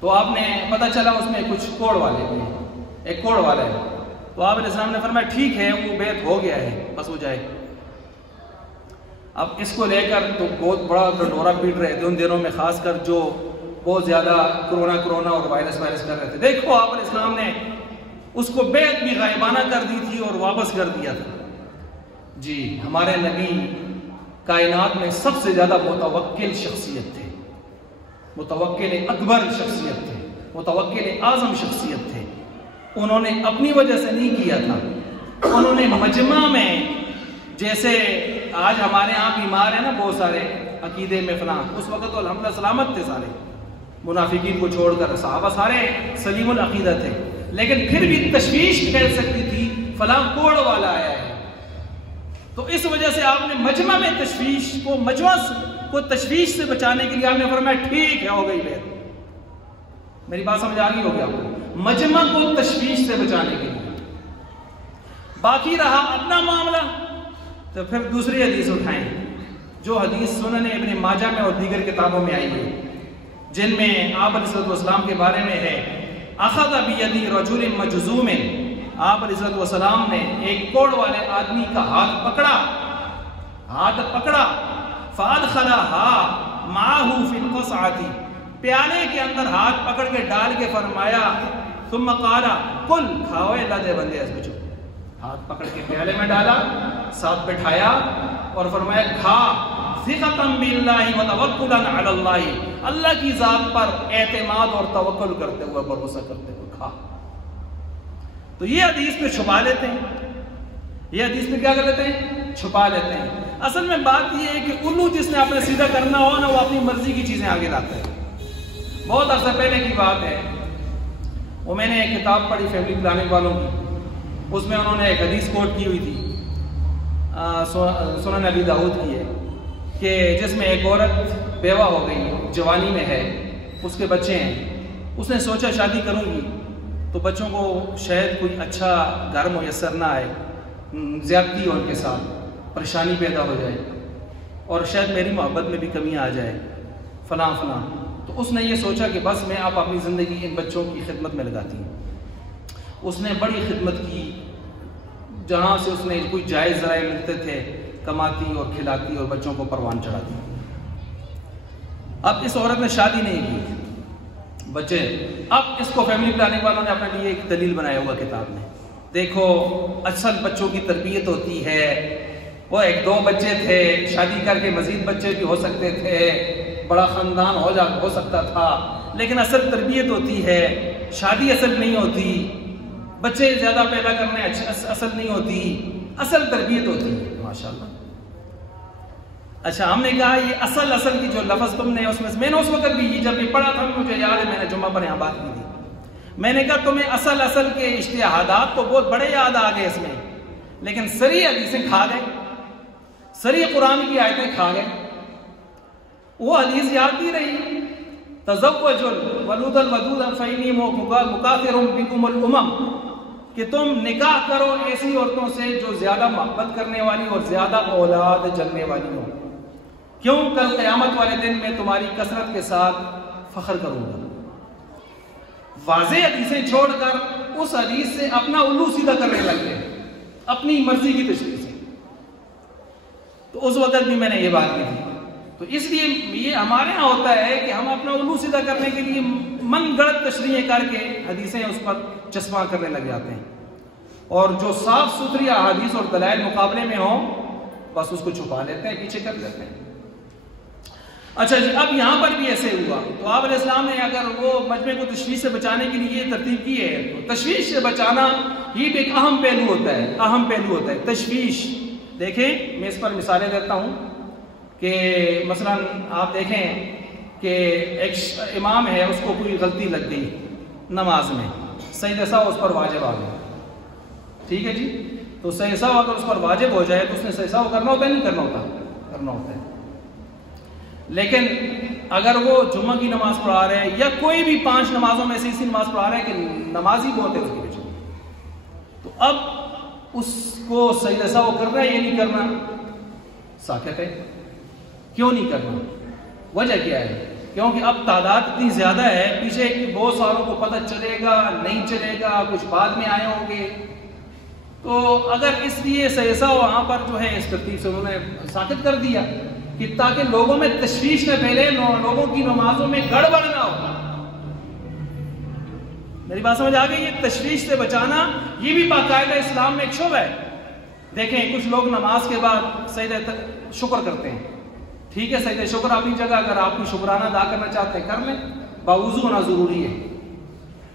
تو آپ نے پتہ چلا اس میں کچھ کوڑ والے ہیں، ایک کوڑ والا ہے. تو آپ علیہ السلام نے فرمایا ٹھیک ہے وہ بیعت ہو گیا ہے، بس ہو جائے. اب اس کو لے کر تو بہت بڑا ڈنڈورا پیٹ رہے تھے ان دنوں میں، خاص کر جو بہت زیادہ کرونا اور وائرس کر رہے تھے. دیکھو آپ علیہ السلام نے اس کو بیعت بھی غائبانہ کر دی تھی اور واپس کر دیا تھا. جی ہمارے نبی کائنات میں سب سے زیادہ متوکل شخصیت تھے، متوکل اکبر شخصیت تھے، متوکل اعظم شخصیت تھے. انہوں نے اپنی وجہ سے نہیں کیا تھا، انہوں نے مجمع میں، جیسے آج ہمارے ہاں بیمار ہیں نا بہت سارے عقیدے میں فلاں، اس وقت تو الحمدللہ سلامت تھے سارے، منافقین کو چھوڑ کر صحابہ سارے سلیم العقیدہ تھے. لیکن پھر بھی تشویش پھیل سکتی تھی فلاں کوڑ والا آیا ہے. تو اس وجہ سے آپ نے مجمع میں مجمع کو تشویش سے بچانے کے لیے آپ نے فرمایا ٹھیک ہے ہو گئی بیعت. میری بات سمجھ آ گئی ہوگی آپ کو؟ مجمع کو تشویش سے بچانے کے لیے. باقی رہا اپنا معاملہ تو پھر دوسری حدیث اٹھائیں، جو حدیث سنن ابن ماجہ میں اور دیگر کتابوں میں آئی ہے، جن میں آپ علیہ السلام کے بارے میں ہے اخذ بیدی رجل مجذوم. آپ علیہ السلام نے ایک کوڑ والے آدمی کا ہاتھ پکڑا فادخلها معه في القصعة، پیالے کے اندر ہاتھ پکڑ کے ڈال کے فرمایا ثم قال کل کھاؤ اللہ دے بندے. اس بچو ہاتھ پکڑ کے پیالے میں ڈالا، ساتھ بٹھایا اور فرمایا کھا ثقۃ باللہ وتوکلا علی اللہ، اللہ کی ذات پر اعتماد اور توکل کرتے ہوئے، بھروسہ کرتے ہوئے کھا. تو یہ حدیث میں چھپا لیتے ہیں، یہ حدیث میں کیا کر لیتے ہیں؟ چھپا لیتے ہیں. اصل میں بات یہ ہے کہ الو جس نے اپنے سیدھا کرنا ہو نا وہ اپنی مرضی کی چیزیں آگے لاتا ہے. بہت عرصہ پہلے کی بات ہے، وہ میں نے ایک کتاب پڑھی فیملی پلاننگ والوں کی، اس میں انہوں نے ایک حدیث کوٹ کی ہوئی تھی سنن ابی داؤد کی ہے، کہ جس میں ایک عورت بیوہ ہو گئی، جوانی میں ہے، اس کے بچے ہیں. اس نے سوچا شادی کروں گی تو بچوں کو شاید کوئی اچھا گھر میسر نہ آئے، زیادتی ہو ان کے ساتھ، پریشانی پیدا ہو جائے اور شاید میری محبت میں بھی کمی آ جائے فلاں. تو اس نے یہ سوچا کہ بس میں اب اپنی زندگی ان بچوں کی خدمت میں لگاتی ہوں. اس نے بڑی خدمت کی، جہاں سے اس نے کوئی جائز ذرائع ملتے تھے کماتی اور کھلاتی اور بچوں کو پروان چڑھاتی. اب اس عورت نے شادی نہیں کی، بچے اب اس کو فیملی پلاننگ والوں نے اپنے لیے ایک دلیل بنایا ہوا کتاب میں. دیکھو اصل بچوں کی تربیت ہوتی ہے، وہ 1-2 بچے تھے، شادی کر کے مزید بچے بھی ہو سکتے تھے، بڑا خاندان ہو سکتا تھا، لیکن اصل تربیت ہوتی ہے، شادی اصل نہیں ہوتی، بچے زیادہ پیدا کرنے اصل نہیں ہوتی، اصل تربیت ہوتی ہے. ماشاءاللہ. اچھا ہم نے کہا یہ اصل کی جو لفظ تم نے میں نے اس وقت بھی جب یہ پڑھا تھا مجھے یاد ہے، میں نے جمعہ پر یہاں بات کی تھی. میں نے کہا تمہیں اصل کے اجتہادات تو بہت بڑے یاد آ گئے اس میں، لیکن صریح حدیثیں کھا گئے، صریح قرآن کی آیتیں کھا گئے. وہ حدیث یاد نہیں رہی، تزوجوا الولود الودود فإنی مکافر بکم الامم، کہ تم نکاح کرو ایسی عورتوں سے جو زیادہ محبت کرنے والی اور زیادہ اولاد جننے والی ہوں، کیوں کل قیامت والے دن میں تمہاری کثرت کے ساتھ فخر کروں گا. واضح حدیثیں چھوڑ کر اس حدیث سے اپنا الو سیدھا کرنے لگ گئے اپنی مرضی کی تشریح سے. تو اس وقت بھی میں نے یہ بات کی تھی. تو اس لیے یہ ہمارے ہاں ہوتا ہے کہ ہم اپنا الو سیدھا کرنے کے لیے من گڑت تشریحیں کر کے حدیثیں اس پر چسپاں کرنے لگ جاتے ہیں، اور جو صاف ستھری احادیث اور دلائل مقابلے میں ہوں بس اس کو چھپا لیتے ہیں، پیچھے کر لیتے ہیں. اچھا جی اب یہاں پر بھی ایسے ہوا. تو آپ علیہ السلام نے اگر وہ مجمع کو تشویش سے بچانے کے لیے یہ ترتیب کی ہے، تو تشویش سے بچانا یہ بھی ایک اہم پہلو ہوتا ہے. تشویش دیکھیں میں اس پر مثالیں دیتا ہوں کہ مثلا آپ دیکھیں کہ ایک امام ہے، اس کو کوئی غلطی لگ گئی نماز میں، سجدہ سہو اس پر واجب آ گیا، ٹھیک ہے جی. تو سجدہ سہو اگر اس پر واجب ہو جائے تو اس نے سجدہ سہو کرنا ہوتا ہے نہیں کرنا ہوتا؟ کرنا ہوتا ہے. لیکن اگر وہ جمعہ کی نماز پڑھا رہے ہیں یا کوئی بھی 5 نمازوں میں سے اسی نماز پڑھا رہے ہیں کہ نمازی بہت ہے اس کے پیچھے، تو اب اس کو سجدہ سہو کرنا ہے یا نہیں کرنا؟ ساکت ہے. کیوں نہیں کرنا؟ وجہ کیا ہے؟ کیونکہ اب تعداد اتنی زیادہ ہے، پیچھے بہت ساروں کو پتہ چلے گا نہیں چلے گا، کچھ بعد میں آئے ہوں گے. تو اگر اس لیے سجدہ سہو وہاں پر جو ہے اس ترتیب سے انہوں نے ساکت کر دیا کہ تاکہ لوگوں میں تشویش نہ پھیلے، لوگوں کی نمازوں میں گڑبڑ نہ ہو. میری بات سمجھ آ گئی؟ یہ تشویش سے بچانا یہ بھی باقاعدہ اسلام میں ایک شعبہ ہے. دیکھیں کچھ لوگ نماز کے بعد سجدہ شکر کرتے ہیں، ٹھیک ہے، سجدہ شکر اپنی جگہ، اگر آپ کو شکرانہ ادا کرنا چاہتے ہیں کر لیں، باوضو ہونا ضروری ہے.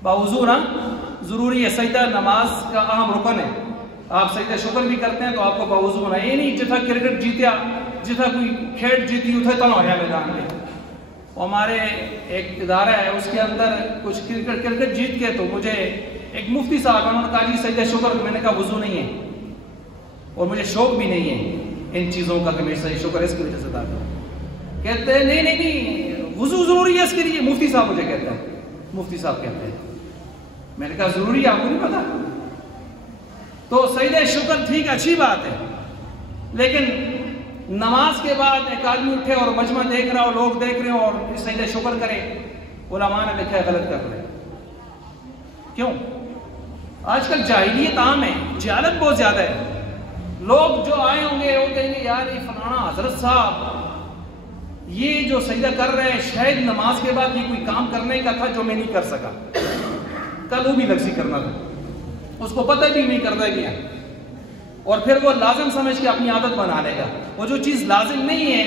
باوضو ہونا ضروری ہے، سجدہ نماز کا اہم رکن ہے. آپ سجدہ شکر بھی کرتے ہیں تو آپ کو باوضو ہونا. یہ نہیں جتنا کرکٹ جیتیا، جتنا کوئی کھیل جیتی اتنا تنا ہو جائے میدان میں. ہمارے ایک ادارہ ہے اس کے اندر کچھ کرکٹ جیت کے تو مجھے ایک مفتی صاحب انہوں نے کہا جی سجدہ شکر. میں نے کہا وضو نہیں ہے اور مجھے شوق بھی نہیں ہے ان چیزوں کا کہ میں سجدہ شکر اس کی وجہ سے ادا کروں. کہتے ہیں نہیں وضو ضروری ہے اس کے لیے. مفتی صاحب مجھے کہتا ہے، مفتی صاحب کہتے ہیں. میں نے کہا ضروری ہے، آپ کو نہیں پتا؟ تو سجدہ شکر ٹھیک اچھی بات ہے، لیکن نماز کے بعد ایک آدمی اٹھے اور مجمع دیکھ رہا ہو، لوگ دیکھ رہے ہوں اور سجدہ شکر کرے، علماء نے لکھا ہے غلط کر رہے. کیوں؟ آج کل جاہلیت عام ہے، جہالت بہت زیادہ ہے. لوگ جو آئے ہوں گے وہ کہیں گے یار یہ فلانا حضرت صاحب یہ جو سجدہ کر رہے ہیں شاید نماز کے بعد یہ کوئی کام کرنے کا تھا جو میں نہیں کر سکا، کل وہ بھی لفظی کرنا تھا، اس کو پتہ بھی نہیں کرتا گیا، اور پھر وہ لازم سمجھ کے اپنی عادت بنا لے گا. وہ جو چیز لازم نہیں ہے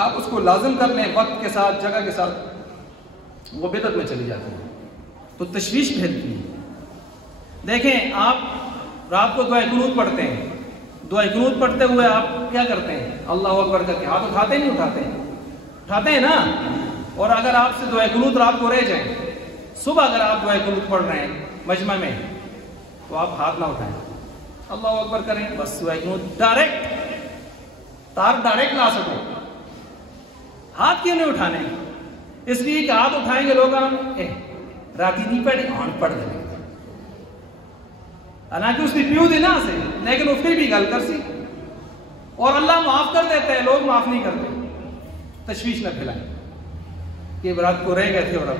آپ اس کو لازم کر لیں وقت کے ساتھ، جگہ کے ساتھ، وہ بدعت میں چلی جاتی ہے. تو تشویش پھیلتی ہے. دیکھیں آپ رات کو دعائے قنوت پڑھتے ہیں، دعائے قنوت پڑھتے ہوئے آپ کیا کرتے ہیں؟ اللہ اکبر کر کے ہاتھ اٹھاتے نہیں اٹھاتے؟ اٹھاتے ہیں نا. اور اگر آپ سے دعائے قنوت رات کو رہ جائیں، صبح اگر آپ دعائے قنوت پڑھ رہے ہیں مجمع میں تو آپ ہاتھ نہ اٹھائیں، اللہ اکبر کریں بس. دعائے قنوت ڈائریکٹ لا سکو. ہاتھ کیوں نہیں اٹھانے؟ اس لیے کہ ہاتھ اٹھائیں گے لوگ راتی نہیں پڑھے ہاں پڑھ دیں گے، حالانکہ اس کی پیو دینا سے لیکن اس کی بھی گل کر سی، اور اللہ معاف کر دیتے ہیں، لوگ معاف نہیں کرتے. تشویش نہ پھیلائیں کہ رات کو رہ گئے تھے. اور اب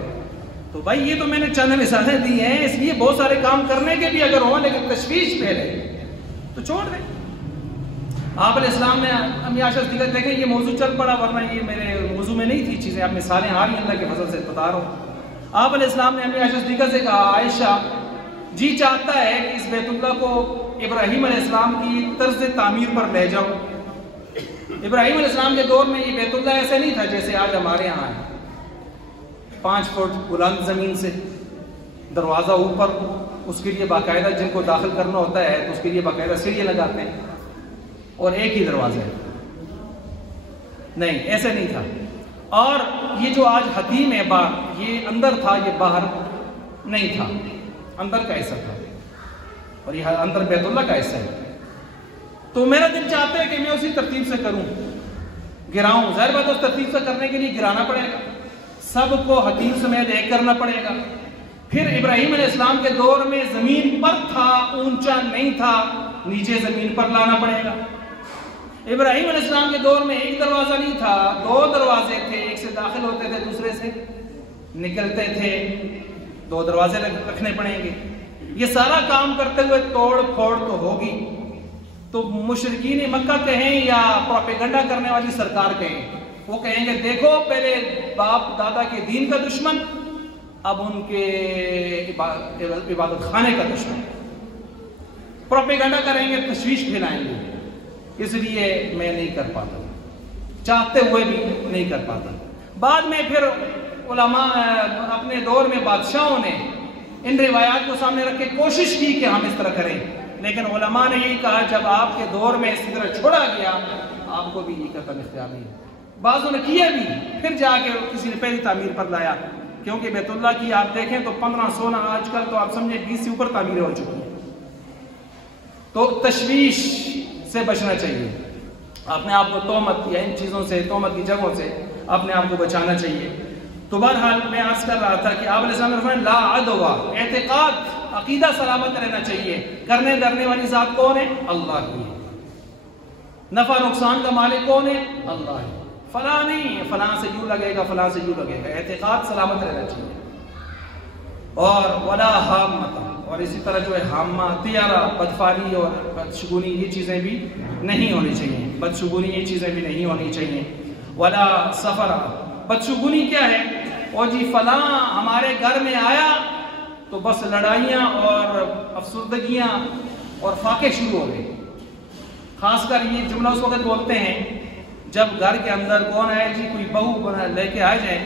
تو بھائی یہ تو میں نے چند مثالیں دی ہیں، اس لیے بہت سارے کام کرنے کے بھی اگر ہوں لیکن تشویش پھیلے تو چھوڑ دیں. آپ علیہ السلام نے امیاشت دیگر دیکھیں، یہ موضوع چل پڑا ورنہ یہ میرے موضوع میں نہیں تھی چیزیں، آپ مثالیں آ رہی ہیں اللہ کے فضل سے بتا رہا ہوں. آپ علیہ السلام نے امی عائشہ صدیقہ سے کہا عائشہ جی چاہتا ہے کہ اس بیت اللہ کو ابراہیم علیہ السلام کی طرز تعمیر پر لے جاؤ. ابراہیم علیہ السلام کے دور میں یہ بیت اللہ ایسے نہیں تھا جیسے آج ہمارے یہاں ہے. 5 فٹ بلند زمین سے دروازہ اوپر, اس کے لیے باقاعدہ جن کو داخل کرنا ہوتا ہے تو اس کے لیے باقاعدہ سیڑھیاں لگاتے ہیں, اور ایک ہی دروازہ ہے. نہیں, ایسے نہیں تھا. اور یہ جو آج حتیم ہے باہر, یہ اندر تھا, یہ باہر نہیں تھا, اندر کا حصہ تھا, اور یہ اندر بیت اللہ کا حصہ ہے. تو میرا دل چاہتا ہے کہ میں اسی ترتیب سے کروں, گراؤں. ظاہر بات اس ترتیب سے کرنے کے لیے گرانا پڑے گا, سب کو حتیم سمیت ایک کرنا پڑے گا. پھر ابراہیم علیہ السلام کے دور میں زمین پر تھا, اونچا نہیں تھا, نیچے زمین پر لانا پڑے گا. ابراہیم علیہ السلام کے دور میں ایک دروازہ نہیں تھا, 2 دروازے تھے, ایک سے داخل ہوتے تھے, دوسرے سے نکلتے تھے, 2 دروازے رکھنے پڑیں گے. یہ سارا کام کرتے ہوئے توڑ پھوڑ تو ہوگی. تو مشرکین مکہ کہیں یا پروپیگنڈا کرنے والی سرکار کہیں, وہ کہیں گے دیکھو پہلے باپ دادا کے دین کا دشمن, اب ان کے عبادت خانے کا دشمن. پروپیگنڈا کریں گے, تشویش پھیلائیں گے. اس لیے میں نہیں کر پاتا, چاہتے ہوئے بھی نہیں کر پاتا. بعد میں پھر علماء اپنے دور میں بادشاہوں نے ان روایات کو سامنے رکھ کے کوشش کی کہ ہم اس طرح کریں, لیکن علماء نے یہی کہا جب آپ کے دور میں اس طرح چھوڑا گیا آپ کو بھی یہ قدم اختیار نہیں. بعضوں نے کیا بھی, پھر جا کے کسی نے پہلی تعمیر پر لایا, کیونکہ بیت اللہ کی آپ دیکھیں تو 15-16 آج کل تو آپ سمجھیں 20 سے اوپر تعمیریں ہو چکی ہیں. تو تشویش سے بچنا چاہیے, اپنے آپ کو تہمت یا ان چیزوں سے, تہمت کی جگہوں سے اپنے آپ کو بچانا چاہیے. تو بہرحال میں عرض کر رہا تھا کہ آپ علیہ السلام نے فرمایا لا عدوا, اعتقاد عقیدہ سلامت رہنا چاہیے. کرنے درنے والی ذات کون ہے؟ اللہ کی. نفع نقصان کا مالک کون ہے؟ اللہ ہے. فلاں نہیں, فلاں سے یوں لگے گا, فلاں سے یوں لگے گا. اعتقاد سلامت رہنا چاہیے. اور ولا حامتا, اور اسی طرح جو ہے حامہ, طیارہ, بدفعلی اور بدشگونی, یہ چیزیں بھی نہیں ہونی چاہیے. بدشگونی یہ چیزیں بھی نہیں ہونی چاہیے. ولا سفرا, بدشگونی کیا ہے؟ اور جی فلاں ہمارے گھر میں آیا تو بس لڑائیاں اور افسردگیاں اور فاقے شروع ہو گئے. خاص کر یہ جملہ اس وقت بولتے ہیں جب گھر کے اندر کون آئے جی, کوئی بہو لے کے آ جائے,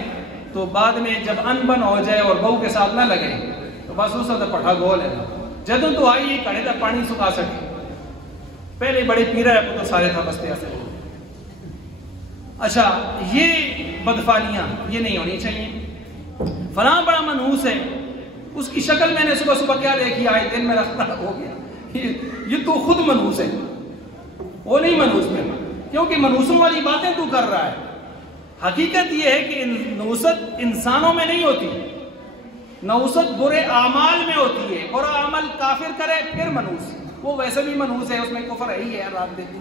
تو بعد میں جب ان بن ہو جائے اور بہو کے ساتھ نہ لگے تو بس اس وقت پٹھا گول ہے. جدوں تو آئی یہ کڑے تک پانی سکھا سکے, پہلے بڑے پیرا ہے تو سارے تھا بستے ایسے. اچھا, یہ بدفعلیاں یہ نہیں ہونی چاہیے. فلاں بڑا منحوس ہے, اس کی شکل میں نے صبح صبح کیا دیکھی, آئے دن میں رکھنا ہو گیا, یہ تو خود منحوس ہے, وہ نہیں منحوس میں, کیونکہ منحوسوں والی باتیں تو کر رہا ہے. حقیقت یہ ہے کہ نحوست انسانوں میں نہیں ہوتی, نحوست برے اعمال میں ہوتی ہے. برا عمل کافر کرے پھر منحوس, وہ ویسے بھی منحوس ہے, اس میں کفر ہے ہی ہے, رات دیتی.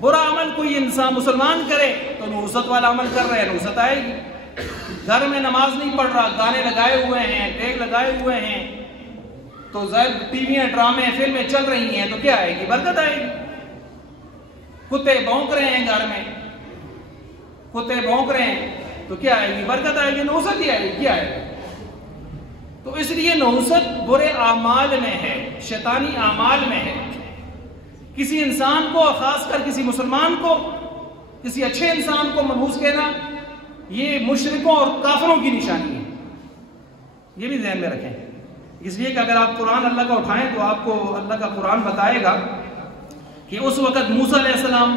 برا عمل کوئی انسان مسلمان کرے تو نحوست والا عمل کر رہے ہیں, نحوست آئے گی. گھر میں نماز نہیں پڑھ رہا, گانے لگائے ہوئے ہیں, ٹیگ لگائے ہوئے ہیں, تو ظاہر ٹی ویاں, ڈرامے, فلمیں چل رہی ہیں تو کیا آئے گی؟ برکت آئے گی. کتے بھونک رہے ہیں گھر میں, کتے بھونک رہے ہیں تو کیا آئے گی؟ برکت آئے گی. نحوست ہی آئے گی, کیا آئے گی؟ تو اس لیے نحوست برے اعمال میں ہے, شیطانی اعمال میں ہے. کسی انسان کو, خاص کر کسی مسلمان کو, کسی اچھے انسان کو منحوس کہنا یہ مشرکوں اور کافروں کی نشانی ہے. یہ بھی ذہن میں رکھیں, اس لیے کہ اگر آپ قرآن اللہ کا اٹھائیں تو آپ کو اللہ کا قرآن بتائے گا کہ اس وقت موسیٰ علیہ السلام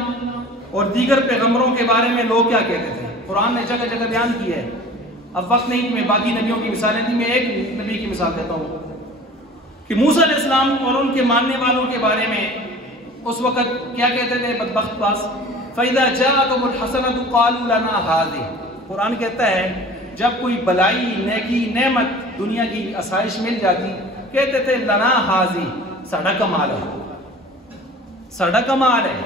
اور دیگر پیغمبروں کے بارے میں لوگ کیا کہتے تھے. قرآن نے جگہ جگہ بیان کیا ہے. اب وقت نہیں کہ میں باقی نبیوں کی مثالیں دی, میں ایک نبی کی مثال دیتا ہوں کہ موسیٰ علیہ السلام اور ان کے ماننے والوں کے بارے میں اس وقت کیا کہتے تھے بدبخت باز. فَإِذَا جَاءَتْهُمُ الْحَسَنَةُ قَالُوا لَنَا هَٰذِهِ, قرآن کہتا ہے جب کوئی بلائی, نیکی, نعمت, دنیا کی آسائش مل جاتی کہتے تھے لنا حاضی, ساڑا کمال ہے, ساڑا کمال ہے.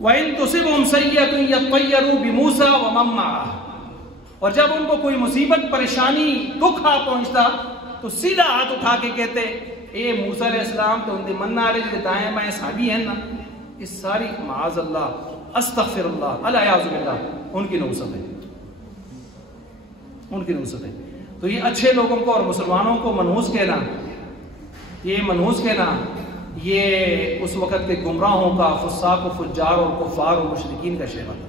وَإِن تُصِبْهُمْ سَيِّئَةٌ يَطَّيَّرُوا بِمُوسَىٰ وَمَن مَّعَهُ, اور جب ان کو کوئی مصیبت, پریشانی, دکھ آ پہنچتا تو سیدھا ہاتھ اٹھا کے کہتے اے موسیٰ علیہ السلام تو ان دے من نہ رہے دائیں بائیں صحابی ہیں نا, اس ساری معاذ اللہ, استغفر اللہ, الیاذ باللہ, ان کی نحوست ہے. ان کی نحوست ہے۔ تو یہ اچھے لوگوں کو اور مسلمانوں کو منحوس کہنا، یہ منحوس کہنا، یہ اس وقت کے گمراہوں کا، فساق و فجار اور کفار و مشرکین کا شیوا تھا۔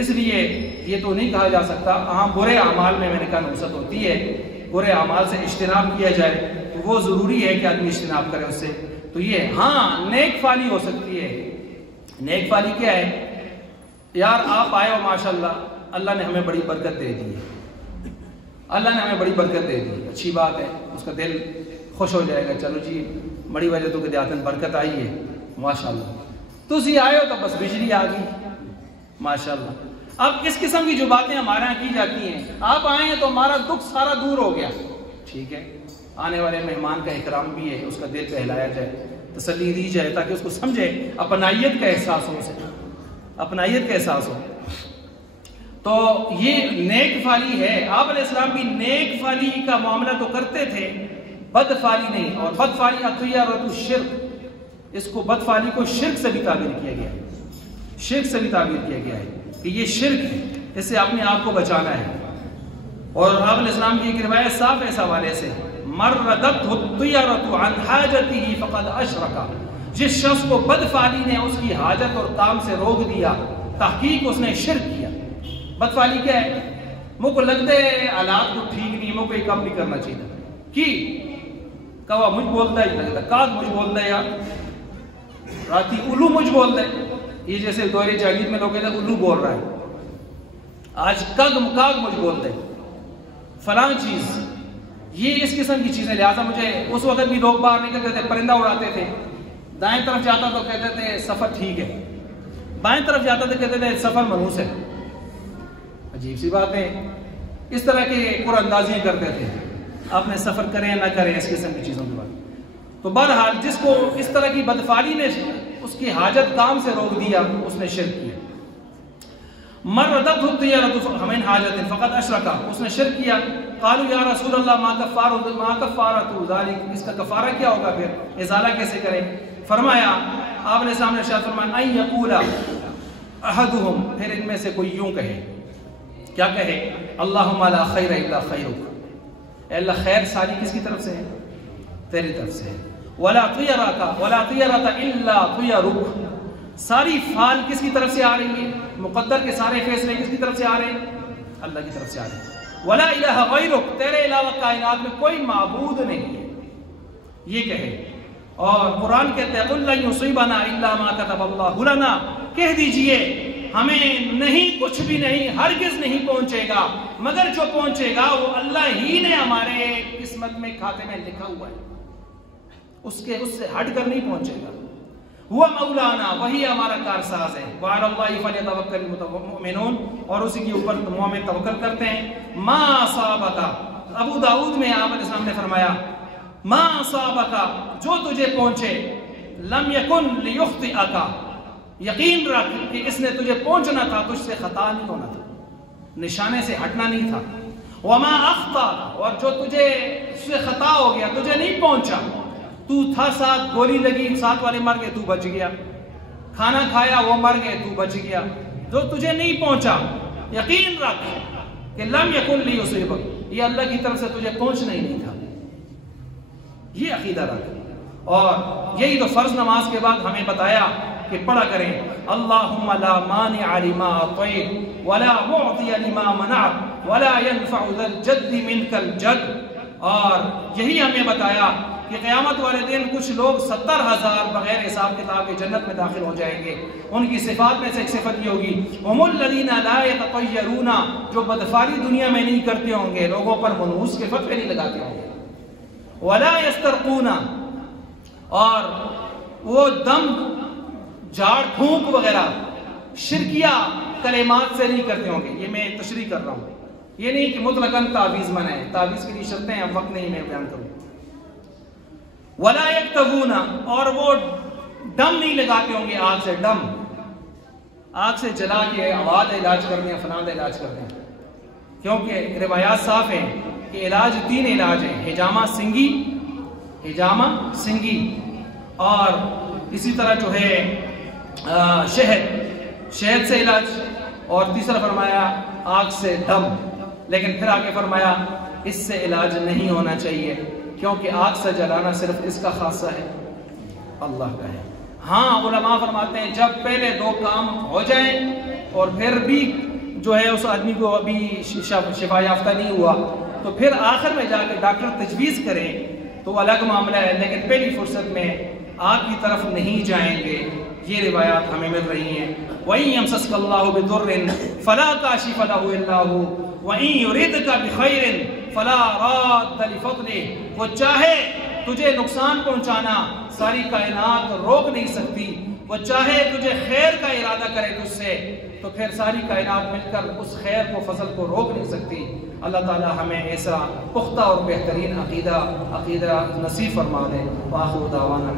اس لیے یہ تو نہیں کہا جا سکتا، ہاں برے اعمال میں نے کہا نحوست ہوتی ہے، برے اعمال سے اجتناب کیا جائے تو وہ ضروری ہے کہ آدمی اجتناب کرے اس سے۔ تو یہ ہاں نیک فالی ہو سکتی ہے۔ نیک فالی کیا ہے؟ یار آپ آئے ہو ماشاءاللہ، اللہ نے ہمیں بڑی برکت دے دی ہے، اللہ نے ہمیں بڑی برکت دے دی، اچھی بات ہے، اس کا دل خوش ہو جائے گا، چلو جی بڑی وجہ تو کہ دیاتن برکت آئی ہے ماشاءاللہ۔ تو اسی آئے ہو تو بس بجلی آ گئی ماشاءاللہ۔ اب اس قسم کی جو باتیں ہمارے یہاں کی جاتی ہیں، آپ آئے ہیں تو ہمارا دکھ سارا دور ہو گیا، ٹھیک ہے، آنے والے مہمان کا احترام بھی ہے، اس کا دل بہلایا جائے، تسلی دی جائے تاکہ اس کو سمجھے، اپنائیت کا احساس ہو، اسے اپنائیت کا احساس ہو۔ تو یہ نیک فالی ہے۔ آپ علیہ السلام بھی نیک فالی کا معاملہ تو کرتے تھے، بد فالی نہیں۔ اور بد فالی اطیرۃ الشرک، اس کو بد فالی کو شرک سے بھی تعبیر کیا گیا ہے، شرک سے بھی تعبیر کیا گیا ہے کہ یہ شرک ہے، اس سے اپنے آپ کو بچانا ہے۔ اور آپ علیہ السلام کی ایک روایت صاف ہے اس حوالے سے، مردته الطیرۃ عن حاجته فقد اشرک، جس شخص کو بد فالی نے اس کی حاجت اور کام سے روک دیا، تحقیق اس نے شرک کیا۔ بد فالی کیا ہے؟ مجھ کو لگتا ہے حالات کو ٹھیک نہیں، مجھ کو یہ کام نہیں کرنا چاہیے کی کوا مجھ بولتا ہے، لگتا کاغ مجھ بولتا ہے، یار راتی الو مجھ بولتا ہے، یہ جیسے دور جاہلیت میں لوگ کہتے ہیں الو بول رہا ہے، آج کاغ مجھ بولتا ہے فلاں چیز، یہ اس قسم کی چیزیں۔ لہٰذا مجھے اس وقت بھی لوگ باہر نکلتے تھے، پرندہ اڑاتے تھے، دائیں طرف جاتا تو کہتے تھے سفر ٹھیک ہے، بائیں طرف جاتا تو کہتے تھے سفر منحوس ہے۔ عجیب سی بات ہے، اس طرح کے قرآن اندازیاں کرتے تھے، آپ نے سفر کریں نہ کریں اس قسم کی چیزوں کے بعد۔ تو بہرحال جس کو اس طرح کی بدفالی نے اس کی حاجت کام سے روک دیا، اس نے شرک کیا۔ مردته الطیرۃ من حاجت فقد اشرک، اس نے شرک کیا۔ قالوا یا رسول اللہ ما کفارۃ ذلک، اس کا کفارہ کیا ہوگا، پھر ازالہ کیسے کریں؟ فرمایا آپ نے سامنے ارشاد فرمایا ان یقول احدهم، پھر ان میں سے کوئی یوں کہے، کیا کہے؟ اللہم لا خیر الا خیرک، اے اللہ خیر ساری کس کی طرف سے ہے؟ تیری طرف سے ہے۔ ولا طیرۃ الا طیرک، ساری فال کس کی طرف سے آ رہی ہے؟ مقدر کے سارے فیصلے کس کی طرف سے آ رہے ہیں؟ اللہ کی طرف سے آ رہے ہیں۔ ولا الہ غیرک، تیرے علاوہ کائنات میں کوئی معبود نہیں ہے، یہ کہے۔ اور قرآن کہتے ہیں قل لن یصیبنا الا ما کتب اللہ لنا، کہہ دیجئے ہمیں نہیں، کچھ بھی نہیں، ہرگز نہیں پہنچے گا، مگر جو پہنچے گا وہ اللہ ہی نے ہمارے قسمت میں، کھاتے میں لکھا ہوا ہے، اس سے ہٹ کر نہیں پہنچے گا۔ وہ مولانا، وہی ہمارا کارساز ہے۔ وعلی اللہ فلیتوکل المؤمنون، اور اسی کے اوپر مومن توکل کرتے ہیں۔ ما اصابک، ابو داؤد میں آپ علیہ السلام نے فرمایا ما اصابک، جو تجھے پہنچے، لم یکن لیخطئک، یقین رکھ کہ اس نے تجھے پہنچنا تھا، تجھ سے خطا نہیں ہونا تھا، نشانے سے ہٹنا نہیں تھا۔ وما اخطا، اور جو تجھے سے خطا ہو گیا، تجھے نہیں پہنچا، تو تھا ساتھ، گولی لگی، ساتھ والے مر گئے، تو بچ گیا، کھانا کھایا وہ مر گئے، تو بچ گیا، جو تجھے نہیں پہنچا یقین رکھ کہ لم یکن لیصیبک، یہ اللہ کی طرف سے تجھے پہنچنا ہی نہیں تھا، یہ عقیدہ رکھ۔ اور یہی تو فرض نماز کے بعد ہمیں بتایا کہ پڑھا کریں اللہم لا مانع لما اعطیت ولا معطی لما منعت ولا ينفع ذا الجد منک الجد۔ اور یہی ہمیں بتایا کہ قیامت والے دن کچھ لوگ 70,000 بغیر حساب کتاب کے جنت میں داخل ہو جائیں گے۔ ان کی صفات میں سے ایک صفت یہ ہوگی هم الذین لا یتطیرون، جو بدفعلی دنیا میں نہیں کرتے ہوں گے، لوگوں پر منحوس کے فتوے نہیں لگاتے ہوں گے، ولا یسترقون، اور وہ دم جھاڑ پھونک وغیرہ شرکیہ کلمات سے نہیں کرتے ہوں گے۔ یہ میں تشریح کر رہا ہوں، یہ نہیں کہ مطلقاً تعویذ منع ہے، تعویذ کی شرطیں اب وقت نہیں میں بیان کروں۔ ولا یکتوون، اور وہ دم نہیں لگاتے ہوں گے، آگ سے دم، آگ سے جلا کے آواز علاج کرتے ہیں، فلاں علاج کرتے ہیں، کیونکہ روایات صاف ہیں کہ علاج 3 علاج ہیں، حجامہ سنگی، حجامہ سنگی، اور اسی طرح جو ہے شہد سے علاج، اور تیسرا فرمایا آگ سے دم، لیکن پھر آگے فرمایا اس سے علاج نہیں ہونا چاہیے کیونکہ آگ سے جلانا صرف اس کا خاصہ ہے، اللہ کا ہے۔ ہاں علماء فرماتے ہیں جب پہلے دو کام ہو جائیں اور پھر بھی جو ہے اس آدمی کو ابھی شفا یافتہ نہیں ہوا تو پھر آخر میں جا کے ڈاکٹر تجویز کریں تو الگ معاملہ ہے، لیکن پہلی فرصت میں آگ کی طرف نہیں جائیں گے۔ یہ روایات ہمیں مل رہی ہیں۔ وَإِن يَمْسَسْكَ اللَّهُ بِضُرٍّ فَلَا كَاشِفَ لَهُ إِلَّا هُوَ وَإِن يُرِدْكَ بِخَيْرٍ فَلَا رَادَّ لِفَضْلِهِ، وہ چاہے تجھے نقصان پہنچانا ساری کائنات روک نہیں سکتی، وہ چاہے تجھے خیر کا ارادہ کرے تجھ سے تو پھر ساری کائنات مل کر اس خیر کو فضل کو روک نہیں سکتی۔ اللہ تعالی ہمیں ایسا پختہ اور بہترین عقیدہ نصیب فرما دے۔ وآخر دعوانا